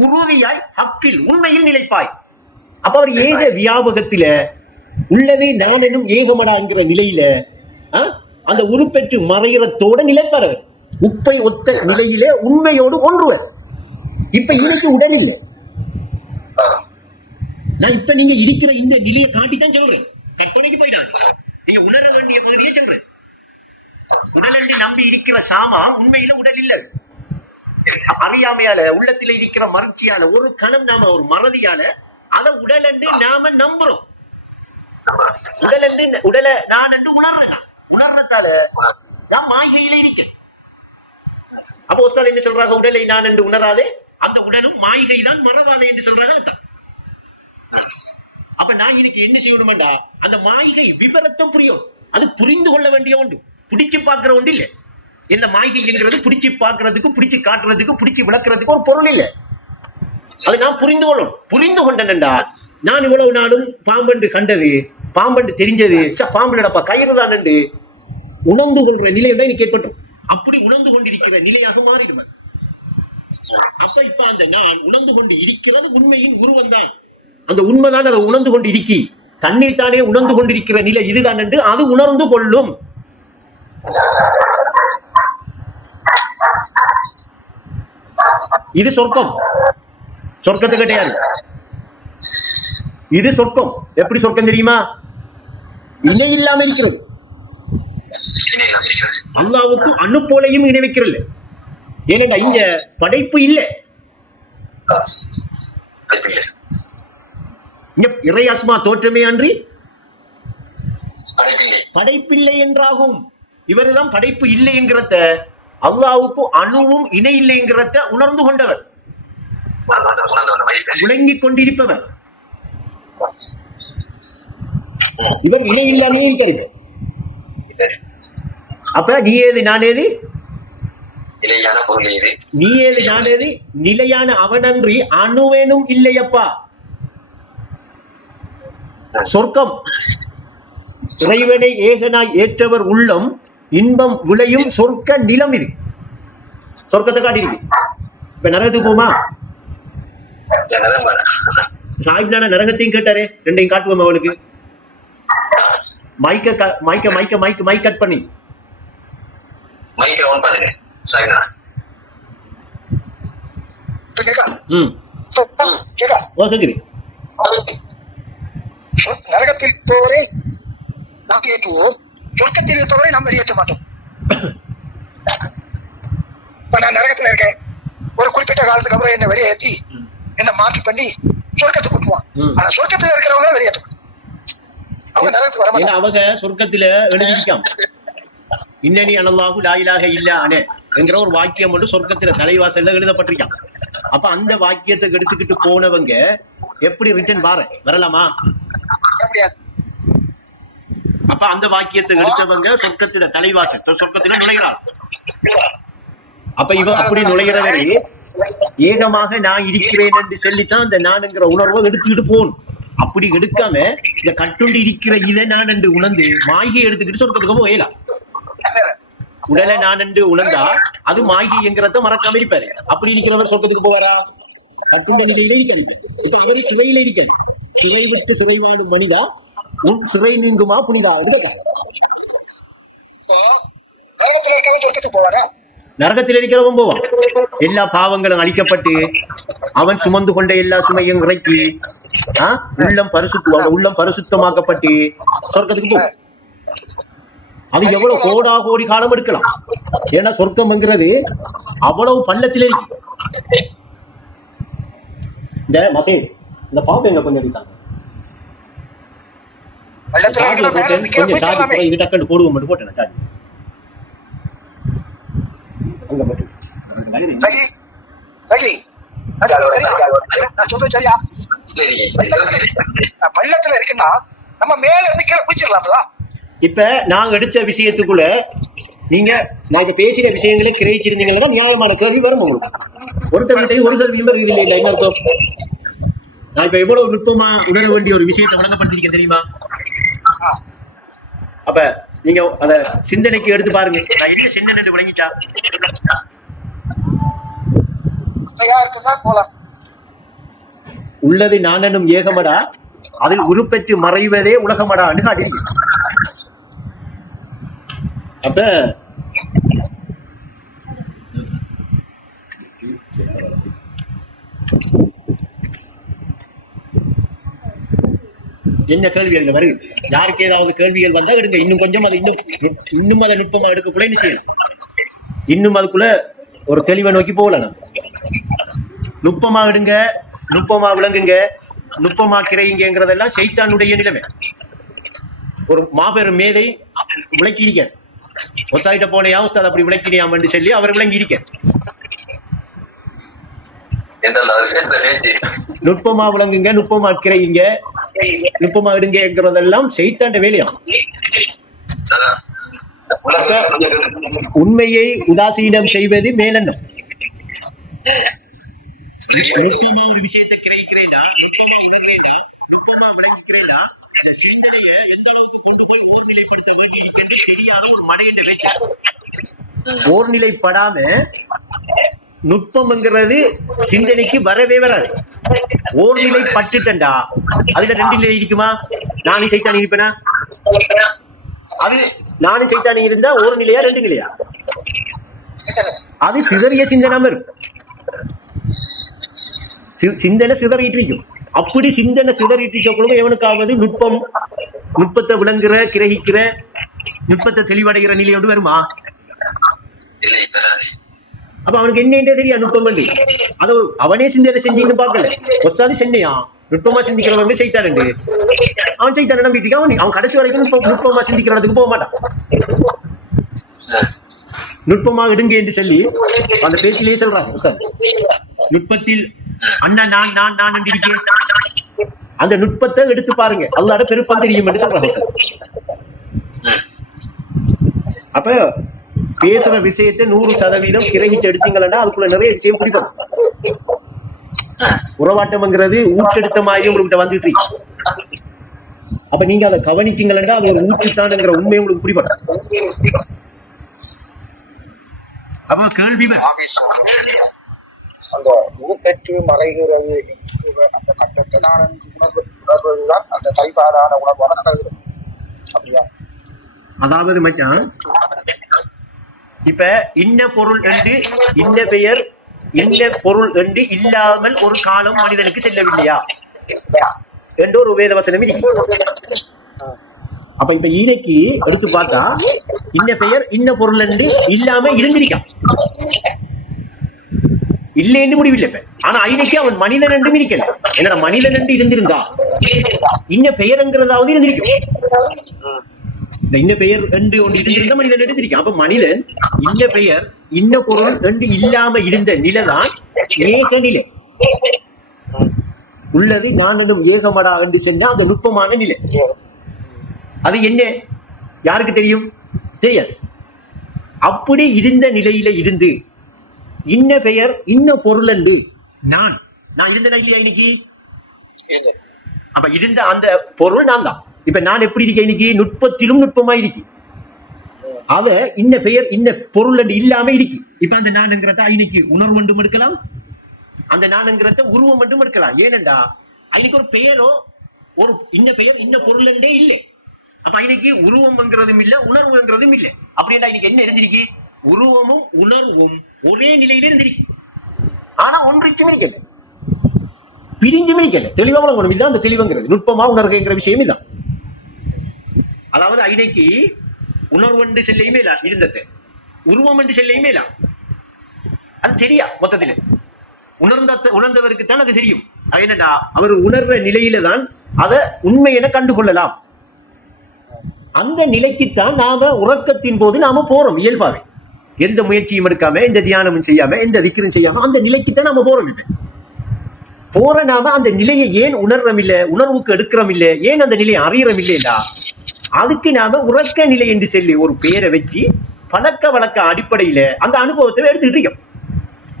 உறுதியாய் ஹக்கில் உண்மையில் நிலைப்பாய். அப்ப அவர் ஏக வியாபகத்தில உள்ளதே நான் என்னும் ஏகமடா என்கிற நிலையில அந்த உருப்பெற்று மறைகிறதோட நிலைப்பார். உப்பை ஒத்த நிலையிலே உண்மையோடு ஒன்றுவர். இப்ப இன்னைக்கு உடல் இல்லை. நான் இப்ப நீங்க இருக்கிற இந்த நிலையை காட்டித்தான் சொல்றேன். கற்பனைக்கு போயிட்டான். நீங்க உணர வேண்டிய பகுதியை சொல்றேன். உடல் என்று நம்பி இருக்கிற சாமா உண்மையில உடல் இல்லை. அறியாமையால உள்ளத்தில இருக்கிற மகிழ்ச்சியால ஒரு கணம் நாம ஒரு மறதியால அதை உடல் என்று நாம நம்புறோம். உடலை நான் என்று உணர்றதால நான் மாயையில இருக்கேன். அப்ப உஸ்தாத் என்ன சொல்றாங்க? உடலை நான் என்று உணராதே, அந்த உடலும் மாய்கை தான் மறவாதே என்று சொல்றாங்க. அப்ப நான் இன்னைக்கு என்ன செய்யணும்டா? அந்த மாய்கை விவரத்தை புரியும். அது புரிந்து கொள்ள வேண்டிய ஒன்று, பிடிச்சு பார்க்கிற ஒன்று இல்லை. இந்த மாய்கைங்கிறது பிடிச்சு பார்க்கறதுக்கு, பிடிச்சு காட்டுறதுக்கு, பிடிச்சு விளக்குறதுக்கு ஒரு பொருள் இல்லை. அது நான் புரிந்து கொள்ளணும். புரிந்து கொண்டேன்டா நான் இவ்வளவு நாளும் பாம்பண்டு கண்டது, பாம்பண்டு தெரிஞ்சது, பாம்பு நடப்பா கயிறு தான் என்று உணர்ந்து கொள்ற நிலை தான் எனக்கு ஏற்பட்டோம். அப்படி உணர்ந்து கொண்டிருக்கிற நிலையாக மாறிடுவேன். அப்ப இப்ப அந்த நான் உணர்ந்து கொண்டு இருக்கிறது உண்மையின் குருவன் தான். அந்த உண்மைதான் அதை உணர்ந்து கொண்டு இருக்கி தன்னை தானே உணர்ந்து கொண்டிருக்கிற நிலை இதுதான் என்று அது உணர்ந்து கொள்ளும். இது சொர்க்கம். சொர்க்கத்தை கிடையாது, இது சொர்க்கம். எப்படி சொர்க்கம் தெரியுமா? இணை இல்லாம இருக்கிறது. அல்லாவுக்கு அணு போலையும் இணை வைக்கிறது. ஏன்னா இங்க படைப்பு இல்லை, இறை அஸ்மா தோற்றமே அன்றி படைப்பில்லை என்றாகும். இவர்தான் படைப்பு இல்லை என்கிறத, அல்லாவுக்கு அணுவும் இணை இல்லை என்கிறத உணர்ந்து கொண்டவர், விளங்கிக் கொண்டிருப்பவர். இவர் இணை இல்லாமே இருக்கிறது. அப்ப நீ ஏது நான் ஏது, நீ ஏது நான் ஏது, நிலையான அவனன்றி அணுவேனும் இல்லையப்பா. சொர்க்கம் இறைவனை ஏகனாய் ஏற்றவர் உள்ளம் இன்பம் விளையும் சொர்க்க நிலம். இது சொர்க்கத்தை காட்டிருக்கு. இப்ப நரகத்துக்கு போமா? சாஹிப்லான நரகத்தையும் கேட்டாரே, ரெண்டையும் காட்டுவோம் அவனுக்கு. மைக்க கட் பண்ணி நரகத்தில் இருப்பவரை நாம் ஏற்றுவோம், சொர்க்கத்தில் இருப்பவரை நாம் வெளியேற்ற மாட்டோம். இப்ப நான் நரகத்துல இருக்கேன், ஒரு குறிப்பிட்ட காலத்துக்கு அப்புறம் என்ன வெளியேற்றி என்ன மாற்றி பண்ணி சொர்க்கத்துக்கு கூட்டுவான். ஆனா சொர்க்கத்துல இருக்கிறவங்க வெளியேற்ற அவங்க நரகத்துக்கு வர மாட்டாங்க. அவங்க சொர்க்கத்துல எழுதியிருக்கான் இன்னனி அனல்லாஹு லா இலாஹ இல்லா அன என்கிற ஒரு வாக்கியம் மட்டும் சொர்க்கத்துல தலைவாசல்ல எழுதப்பட்டிருக்கான். அப்ப அந்த வாக்கியத்தை எடுத்துக்கிட்டு போனவங்க எப்படி ரிட்டர்ன் வரலாமா? அப்ப அந்த வாக்கியத்தை எடுத்தவங்க சொர்க்கத்துல தலைவாசல் சொர்க்கத்துல நுழைகிறார். அப்ப இவ அப்படி நுழைகிறவரே ஏகமாக நான் இருக்கிறேன் என்று சொல்லித்தான் அந்த நான்ங்கிற உணர்வை எடுத்துக்கிட்டு போகணும். அப்படி எடுக்காம இந்த கட்டுண்டு இருக்கிற இதை நான் என்று உணர்ந்து மாய்கை எடுத்துக்கிட்டு சொர்க்கத்துக்கு போகலாம். உடலை நான் என்று உணர்ந்தா அது மாய்கை என்கிறத மறக்காம இருப்பாரு. அப்படி இருக்கிறவர் சொர்க்கத்துக்கு போவாரா? கட்டுண்ட நிலையில இருக்கிறது. இப்ப இவரு சிறையில இருக்கிறது. சிறை விட்டு சிறைவானும் மனிதா உன் சிறை நீங்குமா புனிதா? நரகத்தில் இருக்கிறவன் போவான். எல்லா பாவங்களும் அழிக்கப்பட்டு அவன் சுமந்து கொண்ட எல்லா சுமையும் இறக்கி உள்ளம் பரிசுத்தமாக்கப்பட்டு சொர்க்கத்துக்கு போகும். அது எவ்வளவு கோடா கோடி காலம் எடுக்கலாம். ஏன்னா சொர்க்கம்ங்கிறது அவ்வளவு பள்ளத்திலே இருக்கு. இந்த மசே இந்த பாம்பு எங்க கொஞ்சம் எடுத்தாங்க போடுவோம் மட்டும் போட்டேன். பள்ளத்துல இருக்குன்னா நம்ம மேல இருந்து கீழே குதிச்சிடலாம்ல. இப்ப நாங்க எடுத்த விஷயத்துக்குள்ள நீங்க நாங்க பேசின விஷயங்களே கிரகிச்சிருந்தீங்கன்னா நியாயமான கேள்வி வரும் உங்களுக்கு. ஒருத்தர் ஒரு கேள்வியும் வருது இல்லை. என்ன அர்த்தம்? நான் இப்ப எவ்வளவு நுட்பமா உணர வேண்டிய ஒரு விஷயத்தை வழங்கப்படுத்திருக்கேன் தெரியுமா? அப்ப நீங்க அத சிந்தனைக்கு எடுத்து பாருங்க. நான் என்ன சிந்தனை விளங்கிட்டா உள்ளது நானும் ஏகமடா அதில் உருப்பெற்று மறைவதே உலகமடான்னு காட்டிருக்கேன். அப்ப என்ன கேள்விகள் வருது? யாருக்கு ஏதாவது கேள்விகள் வந்தா எடுங்க. இன்னும் கொஞ்சம் அதை இன்னும் அதை நுட்பமா எடுக்கக்குள்ள என்ன செய்யலாம்? இன்னும் அதுக்குள்ள ஒரு தெளிவை நோக்கி போகலாம். நுட்பமா எடுங்க, நுட்பமா விளங்குங்க, நுட்பமா கிரைங்கிறதெல்லாம் சைத்தானுடைய நிலைமை. ஒரு மாபெரும் மேதை விளக்கி இருக்க ஒத்தாயிட்ட போனையா உஸ்தாத் அப்படி விளக்கினியாம் என்று சொல்லி அவர் விளங்கி இருக்க. நுட்பமா விளங்குங்க, நுட்பமா கிரைங்க, நுட்பமா எடுங்கிறதெல்லாம் சைத்தாண்ட வேலையாம். உண்மையை உதாசீனம் செய்வது மேலெண்ணம். ஒரு விஷயத்தை கிரகிக்கிறேன், விளங்கிக்கிறேன்னா இந்த சிந்தனைய எந்த அளவுக்கு கொண்டு போய் ஓர்நிலைப்படுத்த வேண்டியிருக்கிறது தெரியாத ஒரு மடையண்ட வேண்டாம். ஓர்நிலைப்படாம நுட்பம்ங்கிறது சிந்தனைக்கு வரவே வராது. ஓர்நிலை பட்டுட்டா அதுல 2 நிலை இருக்குமா? நானும் சைத்தானி இருப்பேனா? அது நானும் சைத்தானி இருந்தா ஒரு நிலையா 2 நிலையா? அது சிதறிய சிந்தனாம இருக்கும். சிந்தனை சிதறிட்டு இருக்கும். அப்படி சிந்தனை சிதறிட்டு இருக்கக்குள்ள எவனுக்காவது நுட்பத்தை விளங்குற, கிரகிக்கிற, நுட்பத்தை தெளிவடைகிற நிலையோடு வருமா? அப்ப அவனுக்கு என்னென்றே தெரியாது நுட்பம் பண்ணி. அது அவனே சிந்தனை செஞ்சுன்னு பார்க்கல. ஒத்தாது சென்னையா நுட்பமா சிந்திக்கிறவங்க சைத்தானு. அவன் சைத்தான நம்பிட்டு அவன் கடைசி வரைக்கும் நுட்பமா சிந்திக்கிறதுக்கு போக மாட்டான். நுட்பமாக இடுங்க என்று சொல்லி அந்த பேச்சிலேயே சொல்றாங்க. நுட்பத்தில் அண்ணா நான் நான் நான் இருக்கேன். அந்த நுட்பத்தை எடுத்து பாருங்க, அல்லாட பெருப்பம் தெரியும் என்று சொல்றாங்க. அப்ப பேசுற விஷயத்தை 100% கிரகிச்சு எடுத்தீங்கன்னா அதுக்குள்ள நிறைய விஷயம் பிடிக்கும். உறவாட்டம்ங்கிறது ஊற்றெடுத்த மாதிரி உங்ககிட்ட வந்துட்டு இருக்கு. அப்ப நீங்க அதை கவனிச்சீங்கன்னா அது ஒரு ஊற்றுத்தானுங்கிற உண்மை உங்களுக்கு பிடிப்படும். அப்ப கேள்வி அந்த ஊட்டற்று மறைகிறது அந்த கட்டத்தை நான் உணர்வதுதான் அந்த கைப்பாடான உணர்வான கருது. அப்படியா? அதாவது மச்சான், இப்ப இன்ன பொருள் என்று இன்ன பெயர் என்ன பொருள் என்று இல்லாமல் ஒரு காலம் மனிதனுக்கு செல்லவில்லையா என்று ஒரு வேத வசனம் இருக்கு. அப்ப இப்ப ஈனைக்கு எடுத்து பார்த்தா இன்ன பெயர் இன்ன பொருள் என்று இல்லாம இருந்திருக்கான், இல்லைன்னு முடிவில்லை. இப்ப ஆனா ஐனைக்கு அவன் மனிதன் என்று இருக்கல. என்னடா மனிதன் என்று இருந்திருந்தா இன்ன பெயர்ங்கிறதாவது இருந்திருக்கும். இன்ன பெயர் என்று ஒன்று இருந்திருந்த மனிதன் என்று இருக்கான். அப்ப மனிதன் இன்ன பெயர் இன்ன பொருள் என்று இல்லாம இருந்த நிலைதான் ஏக நிலை. உள்ளது நான் என்னும் ஏகமடா என்று சொன்னா அந்த நுட்பமான நிலை. அது என்ன யாருக்கு தெரியும்? தெரியாது. அப்படி இருந்த நிலையில இருந்து இன்ன பெயர் இன்ன பொருள் என்று நான் இருந்தேனா இல்லையா இன்னைக்கு? அப்ப இருந்த அந்த பொருள் நான் தான். இப்ப நான் எப்படி இருக்கேன் இன்னைக்கு? நுட்பத்திலும் நுட்பமா இருக்கு. அத இன்ன பெயர் இன்ன பொருள் என்று இல்லாம இருக்கு. இப்ப அந்த நான்ங்கிறத இன்னைக்கு உணர்வு மட்டும் எடுக்கலாம், அந்த நான்ங்கிறத உருவம் மட்டும் எடுக்கலாம். ஏனென்றா இன்னைக்கு ஒரு பெயரோ ஒரு இன்ன பெயர் இன்ன பொருள் என்றே இல்லை. அப்ப இன்னைக்கு உருவம்ங்கிறதும் இல்ல, உணர்வுங்கிறதும் இல்லை. அப்படின்னா இன்னைக்கு என்ன இருந்திருக்கு? உருவமும் உணர்வும் ஒரே நிலையில இருந்திருக்கு. ஆனா ஒன்றிச்சும் இருக்கல, பிரிஞ்சும் இருக்கல. தெளிவா உணரணும். இதுதான் அந்த தெளிவுங்கிறது. நுட்பமா உணர்கிற விஷயம் இதான். அதாவது ஐனைக்கு உணர்வு என்று செல்லையுமே இல்ல இருந்தது, உருவம் என்று செல்லையுமே இல்ல. அது தெரியா மொத்தத்தில் உணர்ந்தவருக்கு தான் அது தெரியும். அது என்னடா அவர் உணர்ற நிலையில தான் அதை உண்மை என கண்டுகொள்ளலாம். அந்த நிலைக்குத்தான் நாம உறக்கத்தின் போது நாம போறோம். இயல்பாவே எந்த முயற்சியும் எடுக்காம, எந்த தியானமும் செய்யாம, எந்த திக்ரும் செய்யாம அந்த நிலைக்குத்தான் நாம போறோம். போற நாம அந்த நிலையை ஏன் உணர்றோம் இல்ல, உணர்வுக்கு எடுக்கிறோம் இல்ல, ஏன் அந்த நிலையை அறியறோம் இல்லையா? அதுக்கு நாம உறக்க நிலை என்று சொல்லி ஒரு பேரை வச்சு பழக்க வழக்க அடிப்படையில அந்த அனுபவத்தை எடுத்துக்கிட்டு இருக்கோம்.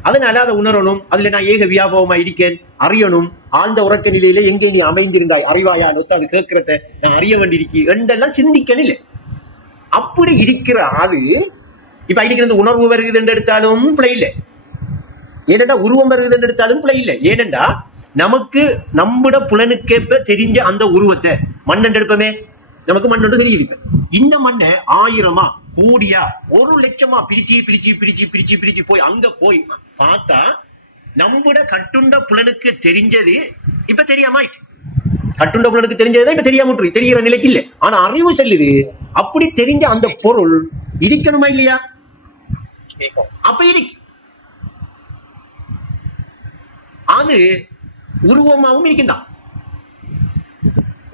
அதனால அதை உணரணும். அதுல நான் ஏக வியாபகமா இருக்கேன் அறியணும். ஆழ்ந்த உறக்க நிலையில எங்கே நீ அமைந்திருந்தாய் அறிவாயான்னு அது கேட்கிறத நான் அறிய வேண்டியிருக்கு என்றெல்லாம் சிந்திக்கணும் இல்லை. அப்படி இருக்கிற அது இப்ப இன்னைக்கு உணர்வு வருகிறது என்று எடுத்தாலும் பிழை இல்லை. ஏனென்றா உருவம் வருகிறது என்று எடுத்தாலும் பிழை இல்லை. ஏனென்றா நமக்கு நம்முட புலனுக்கேற்ப தெரிஞ்ச அந்த உருவத்தை மண் எடுப்பமே, நமக்கு மண்ணோடு தெரியுது. இந்த மண்ணை 1000 கூடியா 1,00,000 பிரிச்சு பிரிச்சு பிரிச்சு பிரிச்சு பிரிச்சு போய் அங்க போய் பார்த்தா நம்முட கட்டுண்ட புலனுக்கு தெரிஞ்சது இப்ப தெரியாம, கட்டுண்ட புலனுக்கு தெரிஞ்சதுதான் இப்ப தெரியாம தெரிகிற நிலைக்கு இல்லை. ஆனா அறிவு செல்லுது அப்படி தெரிஞ்ச அந்த பொருள் இருக்கணுமா இல்லையா? அப்ப இருக்கு. அது உருவமாகவும் இருக்கின்றான்,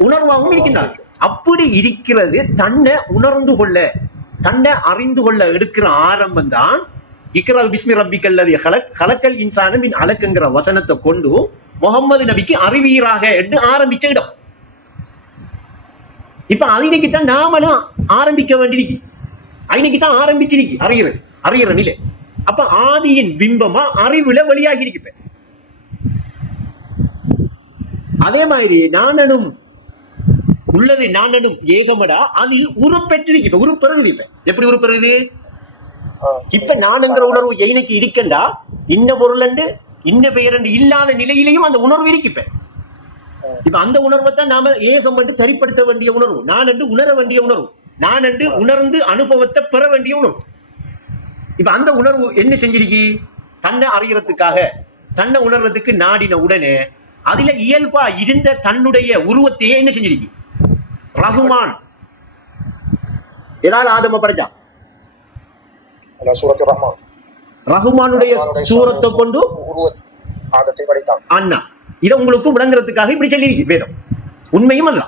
உணர்வாகவும் இருக்கின்றான். அப்படி இருக்கிறது தன்னை உணர்ந்து கொள்ள, தன்னை அறிந்து கொள்ள எடுக்கிற ஆரம்பம் தான் இக்ரா பிஸ்மி ரப்பிக்கல்லதி ஹலக்கல் இன்சான மின் அலக்குங்கிற வசனத்தை கொண்டு முகமது நபிக்கு அறிவீராக என்று ஆரம்பிச்ச இடம். இப்ப அன்னைக்கு தான் நாமளும் ஆரம்பிக்க வேண்டியிருக்கு. அன்னைக்கு தான் ஆரம்பிச்சிருக்கு அறிகிற நிலை. அப்ப ஆதியின் பிம்பமா அறிவுல வெளியாகி இருக்கு. அதே மாதிரி நானனும் உள்ளது நானனும் ஏகமடா அதில் உருப்பெற்றிருக்கு. உருப்பெறுகுது. இப்ப எப்படி உருப்பெறுகுது? இப்ப நானுங்கிற உணர்வு எயினைக்கு இருக்கண்டா இன்ன பொருள் இன்ன பெயர் இல்லாத நிலையிலையும் அந்த உணர்வு இருக்கு. இப்ப அந்த உணர்வை தான் நாம ஏகம் என்று சரிப்படுத்த வேண்டிய உணர்வு, நான் என்று உணர வேண்டிய உணர்வு, நான் என்று உணர்ந்து அனுபவத்தை பெற வேண்டிய உணர்வு. இப்ப அந்த உணர்வு என்ன செஞ்சிருக்கு? தன்னை அறியறதுக்காக தன்னை உணர்றதுக்கு நாடின உடனே அதுல இயல்பா இருந்த தன்னுடைய உருவத்தையே என்ன செஞ்சிருக்கு? ரஹ்மான் ஏதாவது ஆதம படைச்சா ரஹ்மானுடைய சூரத்தை கொண்டு அண்ணா இதை உங்களுக்கு விளங்குறதுக்காக இப்படி சொல்லி வேதம். உண்மையும் அல்ல.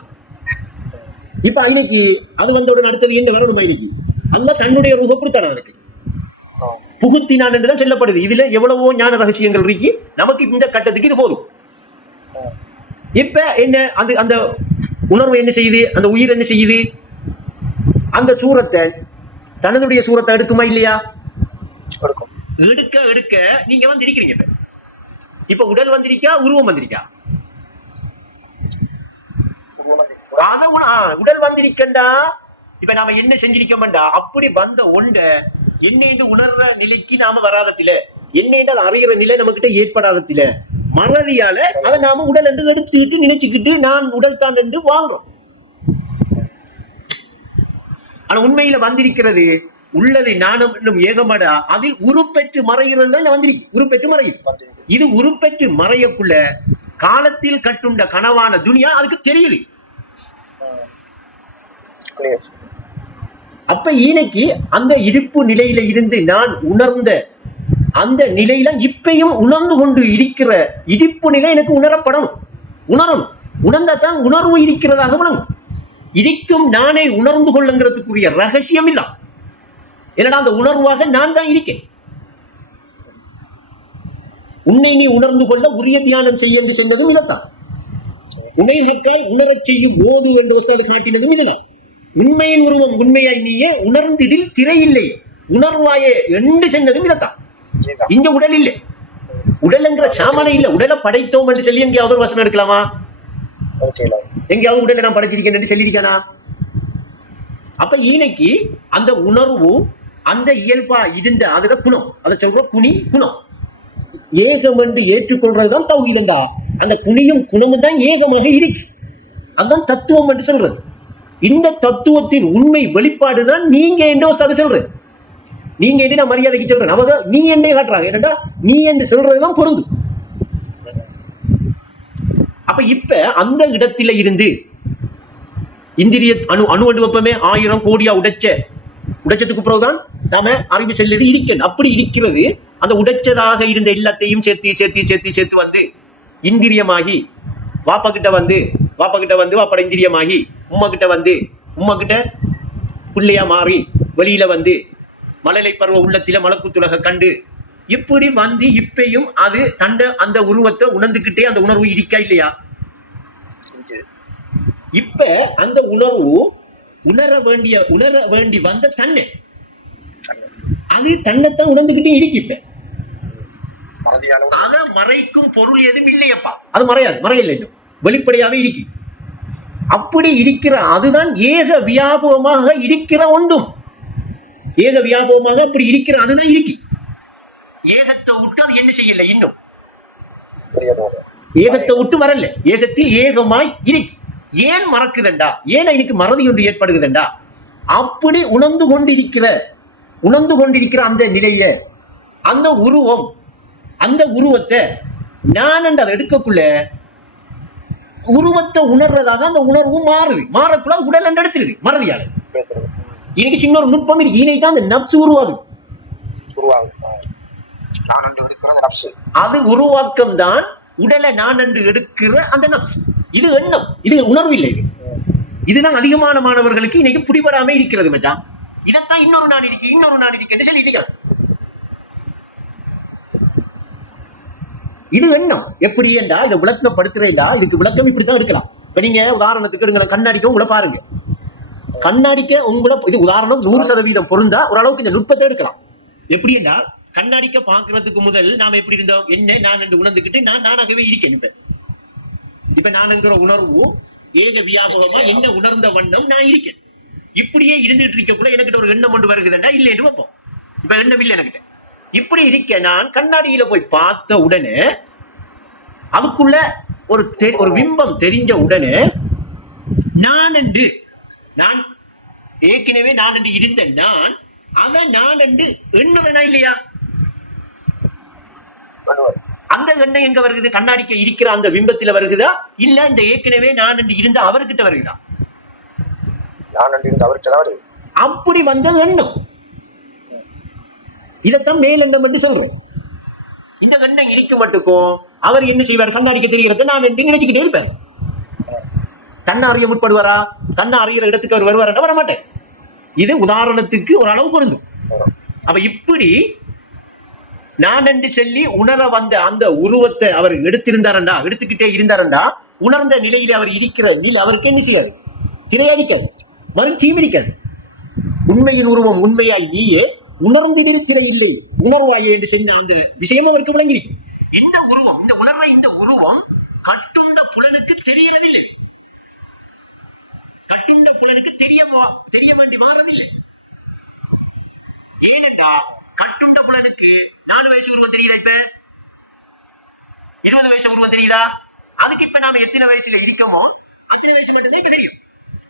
இப்ப இன்னைக்கு அது வந்தவுடன் அடுத்தது என்ன வரணும்? இன்னைக்கு அல்ல தன்னுடைய ரூபப்படுத்தான இருக்கு புகுத்தினான் என்றுதான் சொல்லப்படுது. இதுல எவ்வளவோ ஞான ரகசியங்கள் இருக்கு. நமக்கு இந்த கட்டத்துக்கு இது போதும். இப்ப என்ன அந்த உணர்வு என்ன செய்யுது? அந்த உயிர் என்ன செய்யுது? அந்த சூரத்தை தனதுடைய சூரத்தை எடுக்குமா இல்லையா? எடுக்க எடுக்க நீங்க வந்து இருக்கிறீங்க. இப்ப உடல் வந்திருக்கா, உருவம் வந்திருக்கா? உடல் வந்திருக்கண்டா. இப்ப நாம என்ன செஞ்சிருக்கோம்டா அப்படி வந்த ஒண்ட என்ன உணர்ற நிலைக்கு நாம வராதத்தில, என்ன அதை அறிகிற நிலை நம்ம கிட்ட ஏற்படாதத்தில மறதியால அதை நாம உடல் என்று எடுத்துக்கிட்டு நினைச்சுக்கிட்டு நான் உடல் தான் என்று வாழ்றோம். ஆனா உண்மையில வந்திருக்கிறது உள்ளதை நானும் ஏகமடா அதில் உருப்பெற்று மறைகிறது தான் வந்திருக்கு. உருப்பெற்று மறையுது. இது உருப்பெற்று மறையக்குள்ள காலத்தில் கட்டுண்ட கனவான துனியா அதுக்கு தெரியுது. அப்ப இன்னைக்கு அந்த இருப்பு நிலையில இருந்து நான் உணர்ந்த அந்த நிலையில இப்பயும் உணர்ந்து கொண்டு இருக்கிற இருப்பு நிலை எனக்கு உணரப்படணும். உணரணும். உணர்ந்தாதான் உணர்வு இருக்கிறதாக விளங்கும். இருக்கும் நானே உணர்ந்து கொள்ளுங்கிறதுக்குரிய ரகசியம் இல்ல. என்னடா அந்த உணர்வாக நான் தான் இருக்கேன். உன்னை நீ உணர்ந்து கொள்ள உரிய தியானம் செய்ய என்று சொன்னதும் இதைத்தான். உணர்கை உணரச் செய்யும் போது என்ற காட்டினதும் இதுதான். உண்மையின் உருவம் உண்மையாய் நீயே உணர்ந்திடில் திரையில்லை உணர்வாயே என்று சொன்னதும் இதைத்தான். இங்க உடல் இல்லை. உடல் என்கிற சாமானே இல்லை. உடலை படைத்தோம் என்று சொல்லி எங்கேயாவது ஒரு வசனம் எடுக்கலாமா? எங்கேயாவது உடலை நான் படைச்சிருக்கேன் என்று சொல்லியிருக்கானா? அப்ப இன்னைக்கு அந்த உணர்வு அந்த இயல்பா இருந்த அதுல குணம், அதை சொல்ற குனி குணம் ஏகம் என்று ஏற்றுக்கொள்றதுதான் தௌஹீதா. அந்த குனியும் குணமும் தான் ஏகமாக இருக்கு. அதுதான் தத்துவம் என்று சொல்றது. இந்த தத்துவத்தின் உண்மை வெளிப்பாடுதான் நீங்க என்று சொல்றது. நீங்க என்ன நான் மரியாதைக்கு சொல்றேன். அவங்க நீ என்னே காட்டுறாங்க. என்னடா நீ என்று சொல்றதுதான் பொருந்தும். அப்ப இப்ப அந்த இடத்தில இருந்து இந்திரிய அணு வெப்பமே 1000 கோடியா உடைச்சதுக்கு பிறகுதான் நாம அறிவு செல்லுது இருக்கேன். அப்படி இருக்கிறது. அந்த உடைச்சதாக இருந்த எல்லாத்தையும் சேர்த்து வந்து இந்திரியமாகி வாப்பா கிட்ட வந்து வாப்பட இந்திரியமாகி உம்மா கிட்ட பிள்ளையா மாறி வெளியில வந்து மழலை பருவ உள்ளத்தில மலக்குத்துலக கண்டு இப்படி வந்து இப்பையும் அது அந்த உருவத்தை உணர்ந்துகிட்டே அந்த உணர்வு இருக்கா இல்லையா? இப்ப அந்த உணர்வு உணர வேண்டி வந்த தன்னை அது தன்னைத்தான் உணர்ந்துகிட்டே இருக்கு. இப்ப அதை மறைக்கும் பொருள் எதுவும் இல்லையப்பா. அது மறையல வெளிப்படையாவே இருக்கு. அப்படி இருக்கிற அதுதான் ஏக வியாபகமாக இருக்கிற ஒன்றும். ஏக வியாபகமாக அப்படி இருக்கிற அதுதான் இருக்கு. ஏகத்தை விட்டு அது என்ன செய்யல. இன்னும் ஏகத்தை விட்டு வரல. ஏகத்தில் ஏகமாய் இருக்கு. ஏன் மறக்குதண்டா? ஏன் இன்னைக்கு மறதி ஒன்று ஏற்படுகுதண்டா? அப்படி உணர்ந்து கொண்டிருக்கிற அந்த நிலைய அந்த உருவம் அந்த உருவத்தை நான் என்று அதை எடுக்கக்குள்ள உருவத்தை உணர்றதாக அந்த உணர்வு மாறக்குள்ள உடல் என்று எடுத்துருது மறதியால. இன்னைக்கு சின்ன ஒரு நுட்பம் இருக்கு. இன்னைக்கு அந்த நப்சு உருவாகும். அது உருவாக்கம் தான் உடலை நான் என்று எடுக்கிற அந்த நப்ஸ். இது எண்ணம். இது உணர்வு இல்லை. இதுதான் அதிகமான மாணவர்களுக்கு இன்னைக்கு புரிபடாம இருக்கிறது மச்சான். இதைத்தான் இன்னொரு நான் இருக்கேன் சொல்லி இருக்கிறார். இது எண்ணம். எப்படி என்றா இதை விளக்கப்படுத்துறேன்டா இதுக்கு விளக்கம் இப்படித்தான் எடுக்கலாம். இப்ப நீங்க உதாரணத்துக்கு எடுங்க, கண்ணாடிக்க உங்களை பாருங்க. கண்ணாடிக்க உங்களை இது உதாரணம் 100% பொருந்தா ஓரளவுக்கு இந்த நுட்பத்தை எடுக்கலாம். எப்படி என்றா கண்ணாடிக்க பாக்குறதுக்கு முதல் நாம எப்படி இருந்தோம்? என்ன நான் என்று உணர்ந்துகிட்டு நானாகவே இருக்கேன். இப்ப நான் என்கிற உணர்வு ஏக வியாபகமா என்ன உணர்ந்த வண்ணம் நான் இருக்கேன். இப்படியே இருந்துட்டு இருக்கக்குள்ள எனக்கிட்ட ஒரு எண்ணம் கொண்டு வருகிறதா இல்லைன்னு பார்ப்போம். இப்ப எண்ணம் இல்லை எனக்கிட்ட. இப்படி இருக்க நான் கண்ணாடியில போய் பார்த்த உடனே அதுக்குள்ள ஒரு பிம்பம் தெரிஞ்ச உடனே நான் என்று நான் ஏற்கனவே நான் என்று இருந்த நான் அதான் நான் என்று எண்ணுறனா இல்லையா? அந்த எண்ணம் எங்க வருகிறது? கண்ணாடிக்கு இருக்கிற அந்த பிம்பத்துல வருகுதா இல்ல இந்த ஏற்கனவே நான் என்று இருந்த அவர்கிட்ட வருகுதா? நான் என்று இருந்த அவர்கிட்ட வருது. அப்படி வந்த எண்ணம் இதத்தான் மேலெண்ணம் என்று சொல்றோம். இந்த எண்ணம் இருக்க மட்டுக்கும் அவர் என்ன செய்வார்? கண்ணாடிக்கு தெரிகிறத நான் என்று நினைச்சுக்கிட்டே இருப்பேன். கண்ணை அறிய முற்படுவாரா? கண்ணை அறிகிற இடத்துக்கு அவர் வருவாரா? வர மாட்டேன். இது உதாரணத்துக்கு ஒரு அளவு பொருந்தும். அப்ப இப்படி நான் என்று சொல்லி உணர வந்த அந்த உருவத்தை அவர் எடுத்திருந்தாரண்டா, எடுத்துக்கிட்டே இருந்தாரண்டா, உணர்ந்த நிலையில அவர் இருக்கிற நிலை அவருக்கு என்ன செய்யாது? திரையடிக்காது, மறுச்சியும் இருக்காது. உண்மையின் உருவம் உண்மையாய் நீயே உணர்ந்திரு திரை இல்லை உணர்வாயே என்று சொன்ன அந்த விஷயம் அவருக்கு விளங்கியிருக்கும். எந்த உருவம், இந்த உணர்வை இந்த உருவம் கட்டுண்ட புலனுக்கு தெரியறதில்லை. கட்டுண்ட புலனுக்கு தெரிய வேண்டி மாறதில்லை. ஏனென்றா கட்டுண்ட புலனுக்கு 4 வயசு உருவம் தெரியுதா? இப்ப 20 வயசு உருவம் தெரியுதா? அதுக்கு இப்ப நாம எத்தனை வயசுல இருக்கோமோ அத்தனை வயசு கட்டதே தெரியும்.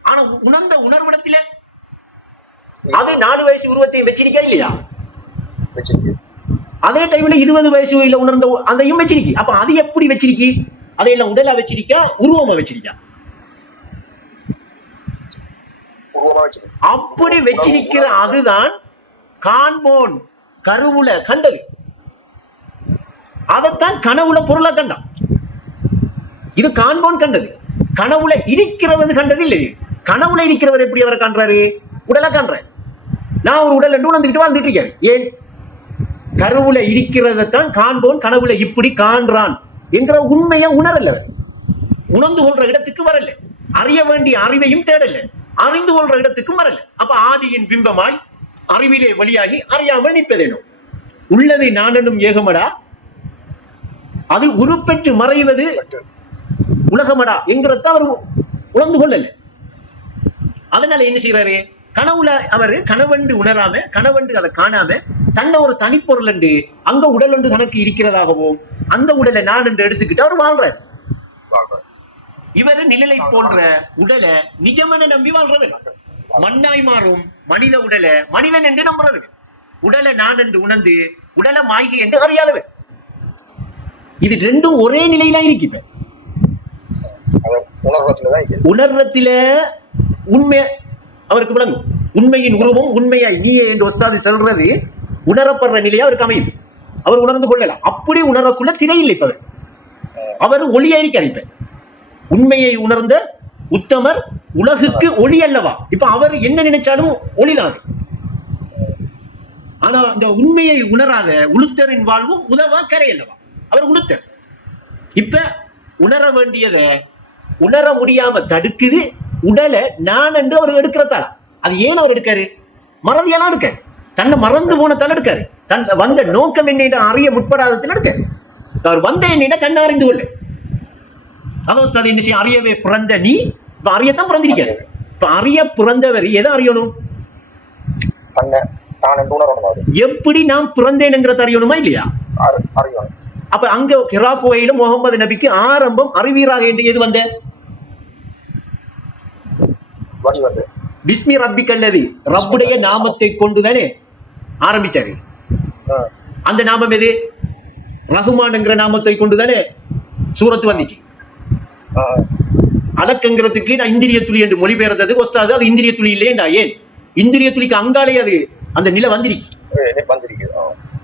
ஆனா உணர்ந்த உணர்விடத்தில அது 4 வயசு உருவத்தையும் வச்சிருக்கா இல்லையா? அதே டைம்ல 20 வயசுல உணர்ந்த அதையும் வச்சிருக்கி. அப்ப அது எப்படி வச்சிருக்கி? அதையெல்லாம் உடலா வச்சிருக்கா, உருவமா வச்சிருக்கா? அப்படி வச்சிருக்கிற அதுதான் காண்போன் கருவுல கண்டது. அதைத்தான் கனவுல பொருளா கண்டான். இது காண்போன் கண்டது. கனவுல இருக்கிறவது கண்டது இல்லை. கனவுல இருக்கிறவர் எப்படி அவரை காண்றாரு? உடலை காண்ற. நான் ஒரு உடல் என்று உணர்ந்துகிட்டு வாழ்ந்துட்டு இருக்கேன். ஏன்? கருவுல இருக்கிறதான் காண்போன் கனவுல இப்படி காண்றான் என்கிற உண்மையை உணரல. உணர்ந்து கொள்ற இடத்துக்கு வரல. அறிய வேண்டிய அறிவையும் தேடல. அறிந்து கொள்ற இடத்துக்கும் வரல. அப்ப ஆதியின் பிம்பமாய் அறிவிலே வழியாகி அறியாமல் நிற்பதேனும் உள்ளது நானும் ஏகமடா, அது உருப்பெற்று மறைவது உலகமடா என்கிறத அவர் உணர்ந்து கொள்ளல. அதனால என்ன செய்யறாரு? கனவுல அவர் கனவண்டு உணராம, கனவண்டு அதை காணாம, தன்னை ஒரு தனிப்பொருள் என்று அங்க உடல் ஒன்று தனக்கு இருக்கிறதாகவும் அந்த உடலை நான் என்று எடுத்துக்கிட்டு அவர் வாழ்றார். இவர் நிழலை போன்ற உடலை நிஜமென நம்பி வாழ்றவர். மண்ணாய் மாறும் மனித உடலை மனிதன் என்று நம்புறவர். உடலை நான் என்று உணர்ந்து உடலை மாய்கை என்று அறியாதவர். இது ரெண்டும் ஒரே நிலையில இருக்கு. உணர்வத்தில உண்மை அவருக்கு விளங்கும். உண்மையின் உருவம் உண்மையாய் நீயே என்று ஒஸ்தாது சொல்றது உணரப்படுற நிலையா அவருக்கு அமையும். அவர் உணர்ந்து கொள்ளலாம். அப்படி உணரக்குள்ள திரை இல்லை. இப்ப அவர் ஒளியாயிருக்க அனுப்ப உண்மையை உணர்ந்த உத்தமர் உலகுக்கு ஒளி அல்லவா? இப்ப அவர் என்ன நினைச்சாலும் ஒளிதான். ஆனா இந்த உண்மையை உணராத உளுத்தரின் வாழ்வு உதவா கரை அல்லவா? அவர் உளுத்தர். இப்ப உணர வேண்டியதை உணர முடியாம தடுக்குது உடலை நான் என்று அவர் எடுக்கிறதால. அது ஏன் அவர் எடுக்காரு? மறதியெல்லாம் எடுக்காரு. தன்னை மறந்து போனதால எடுக்காரு. தன் வந்த நோக்கம் என்ன அறிய முற்படாதத்தில் எடுக்காரு. அவர் வந்த என்ன தன்னை அறிந்து கொள்ள. அதான் என்ன செய்ய? அறியவே பிறந்த நீ இப்ப அறியத்தான் பிறந்திருக்காரு. இப்ப அறிய பிறந்தவர் எதை அறியணும்? எப்படி நாம் பிறந்தேன்ங்கிறத அறியணுமா இல்லையா? அப்ப அங்க கிராப்புவையில முகமது நபிக்கு ஆரம்பம் அறிவீராக என்று எது வந்த? பிஸ்மி ரப்பிக்கல்லதி, ரப்புடைய நாமத்தை கொண்டுதானே ஆரம்பிச்சாரு. அந்த நாமம் எது? ரஹ்மான்ங்கிற நாமத்தை கொண்டுதானே சூரத்து வந்துச்சு. அடக்கங்கிறதுக்கு நான் இந்திரிய துளி என்று மொழிபெயர்ந்தது ஒஸ்தாது. அது இந்திரிய துளி இல்லையா? ஏன்? இந்திரிய துளிக்கு அங்காலே அது அந்த நிலை வந்திருக்கு.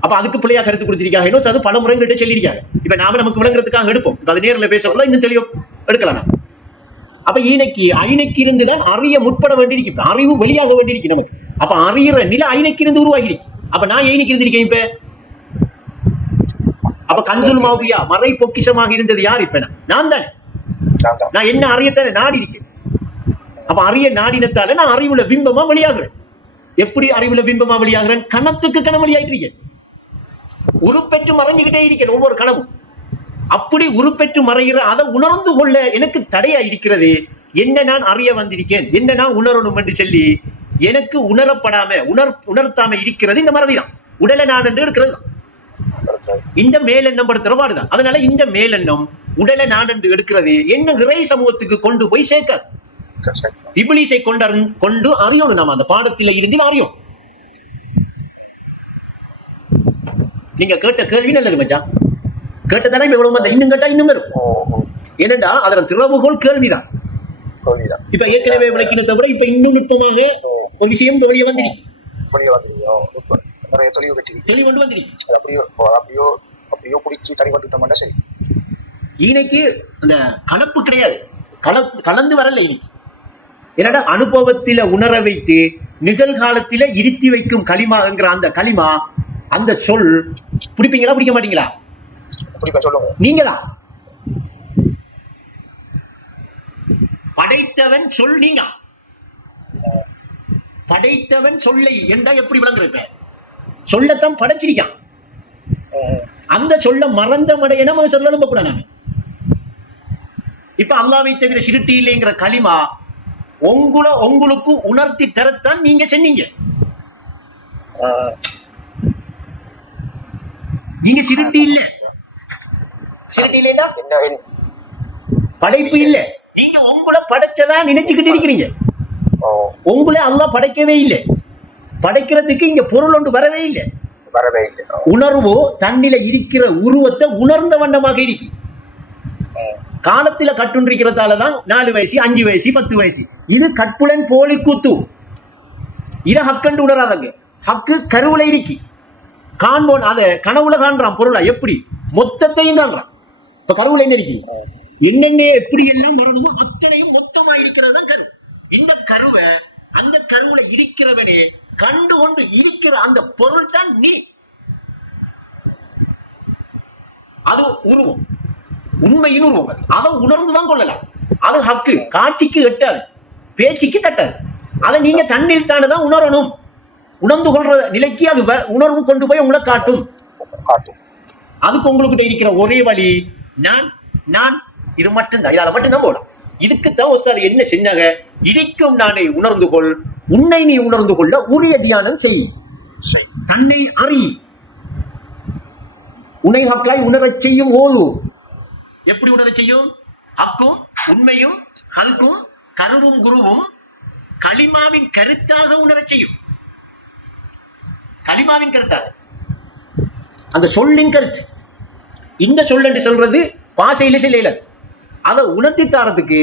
அப்ப அதுக்கு பிள்ளையா கருத்து கொடுத்திருக்காங்க. அது பல முறைகிட்ட சொல்லியிருக்காங்க. இப்ப நாம நமக்கு விளங்குறதுக்காக எடுப்போம். இப்ப அது நேரில் பேசக்குள்ள இன்னும் தெளிவா எடுக்கலாம். அப்ப ஐநைக்கு இருந்துதான் அறிய முற்பட வேண்டியிருக்கு. அறிவு வெளியாக வேண்டியிருக்கு நமக்கு. அப்ப அறிகிற நிலை ஐநைக்கு இருந்து உருவாகி இருக்கு. அப்ப நான் ஐநைக்கு இருந்திருக்கேன். இப்ப அப்ப கன்சுல் மாவியா மறை பொக்கிஷமாக இருந்தது யார்? இப்ப நான் தானே. நான் என்ன அறியத்தானே நாடி இருக்கேன். அப்ப அறிய நாடினத்தால நான் அறிவுல பிம்பமா வெளியாகிறேன். எப்படி அறிவுல பிம்பமா வெளியாகிறேன்? கணத்துக்கு கணம் வெளியாகிட்டு இருக்கேன். உருப்பெற்று மறைஞ்சுக்கிட்டே இருக்கேன் ஒவ்வொரு கணமும். அப்படி உருப்பெற்று மறைகிற அதை உணர்ந்து கொள்ள எனக்கு தடையா இருக்கிறது. என்ன நான் அறிய வந்திருக்கேன், என்ன நான் உணரணும் என்று சொல்லி எனக்கு உணரப்படாம உணர்த்தாம இருக்கிறது இந்த மறதி தான். உடலை நான் என்று இருக்கிறது இந்த மேலெண்ணம் படுத்துற பாடுதான். அதனால இந்த மேலெண்ணம் உடலை நான் என்று எடுக்கிறது என்ன இறை சமூகத்துக்கு கொண்டு போய் சேர்க்க இபிலிஸை கொண்டு அறியணும். நாம அந்த பாடத்தில் இருந்து அறியும். நீங்க கேட்ட கேள்வி நல்லது மச்சான். கேட்டதானே எவ்வளவு இன்னும் கேட்டா இன்னும் இருக்கும். ஏனென்றா அதன் திறவுகோள் கேள்விதான். இப்ப ஏற்கனவே விளக்கினதை விட இப்ப இன்னும் நுட்பமாக ஒரு விஷயம் வெளியே வந்திருக்கு. தெளிவண்டு வந்திருக்கு. இன்னைக்கு அந்த கலப்பு கிடையாது, கலந்து வரல இன்னைக்கு. ஏன்னா அனுபவத்தில உணர வைத்து நிகழ்காலத்தில இருத்தி வைக்கும் களிமாங்கிற அந்த களிமா, அந்த சொல் பிடிப்பீங்களா பிடிக்க மாட்டீங்களா? நீங்கதான் படைத்தவன் சொல். நீங்க படைத்தவன் சொல்லை என்றா எப்படி விளங்குற? சொல்லத்தான் படைச்சிருக்கான். அந்த சொல்ல மறந்த மடைய நம்ம சொல்ல நம்ப கூட. நாம இப்ப அல்லாவை தவிர சிருட்டி இல்லைங்கிற களிமா உங்களுக்கு உணர்த்தி தரத்தான் நீங்க சொன்னீங்க. நீங்க சிருட்டி இல்ல, சிருட்டி இல்லைன்னா படைப்பு இல்ல. நீங்க உங்களை படைச்சதா நினைச்சுக்கிட்டு இருக்கிறீங்க. உங்களை அல்லாஹ் படைக்கவே இல்லை. படைக்கிறதுக்கு இங்க பொருள் ஒன்று வரவே இல்லை. உணர்வோ தன்னில இருக்கிற உருவத்தை உணர்ந்த வண்ணமாக இருக்கு. காலத்தில கட்டுன்றிருக்கிறதாலதான் 4 வயசு 5 வயசு 10 வயசு. இது கற்புலன் போலி கூத்து. இத ஹக்கண்டு உணராதங்க. ஹக்கு கருவுல இருக்கி காண்போன். அத கனவுல காண்றான் பொருளா. எப்படி மொத்தத்தையும் காண்றான். இப்ப கருவுல என்ன இருக்கு, என்னென்ன எப்படி எல்லாம் வரணுமோ அத்தனையும் மொத்தமா இருக்கிறது தான் கரு. இந்த கருவை அந்த கருவுல இருக்கிறவனே கண்டு கொண்டு இருக்கிற அந்த பொருள் தான் நீ. அது உருவம், உண்மையின் உருவம். அதை உணர்ந்துதான் கொள்ளலாம். அது ஹக்கு, காட்சிக்கு எட்டாது, பேச்சுக்கு தட்டாது. அதை நீங்க தண்ணீர் தானதான் உணரணும். உணர்ந்து கொள்ற நிலைக்கு அது உணர்வு கொண்டு போய் உங்களை காட்டும். அதுக்கு உங்களுக்கு இருக்கிற ஒரே வழி நான் இது மட்டும்தான். இதால மட்டும் தான் போகலாம். இதுக்குத்தான் உஸ்தாது என்ன செஞ்சாங்க, இதைக்கும் நானே உணர்ந்து கொள், உன்னை நீ உணர்ந்து கொள்ள உரிய தியானம் செய், தன்னை அறி, உன்னை ஹக்காய் உணரச் செய்யும் ஓது. எப்படி உணரச் செய்யும்? ஹக்கும் உண்மையும் ஹல்கும் கருவும் குருவும் களிமாவின் கருத்தாக உணரச் செய்யும். களிமாவின் கருத்தாக, அந்த சொல்லின் கருத்து. இந்த சொல் என்று சொல்றது பாசையில செய்யல. அதை உணர்த்தி தாரத்துக்கு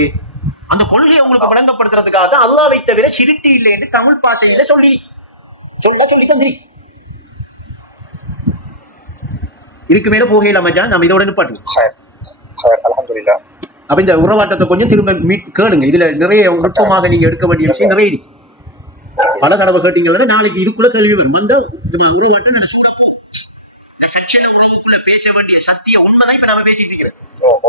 அந்த கொள்கையை உங்களுக்கு வழங்கப்படுத்துறதுக்காக தான் அல்லாஹ்வை தவிர சிருட்டி இல்லை என்று தமிழ் பாஷையில சொல்லி தந்திருக்கு. இதுக்கு மேல போகையில மச்சான் நம்ம இதோட நிப்பாட்டுவோம். அல்ஹம்துலில்லாஹ். அப்ப இந்த உறவாட்டத்தை கொஞ்சம் திரும்ப கேளுங்க. இதுல நிறைய நுட்பமாக நீங்க எடுக்க வேண்டிய விஷயம் நிறைய இருக்கு. பல தடவை கேட்டீங்க. நாளைக்கு இதுக்குள்ள கேள்வி வரும். அந்த உறவாட்டம் நல்ல சூடப்போ சத்திய உறவுக்குள்ள பேச வேண்டிய சத்திய உண்மைதான் இப்ப நாம பேசிட்டு இருக்கிறோம்.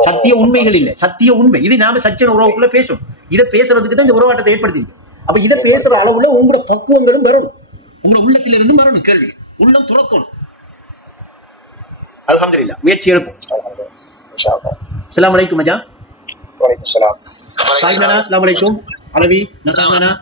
சத்திய உண்மைகள் இல்ல, சத்திய உண்மை. இது நாம சத்திய உறவுக்குள்ள பேசணும். இதை பேசுறதுக்கு தான் இந்த உறவாட்டத்தை ஏற்படுத்திருக்கு. அப்ப இதை பேசுற அளவுல உங்களோட பக்குவங்களும் வரணும். உங்களோட உள்ளத்திலிருந்து வரணும். கேள்வி உள்ளம் துறக்கணும். அல்ஹம்துலில்லாஹ். முயற்சி எடுப்போம். அஸ்ஸலாமு அலைக்கும் மச்சான். வலைக்கும் ஸலாம். சாய்மனா அஸ்ஸலாமு அலைக்கும். அலவி நசானா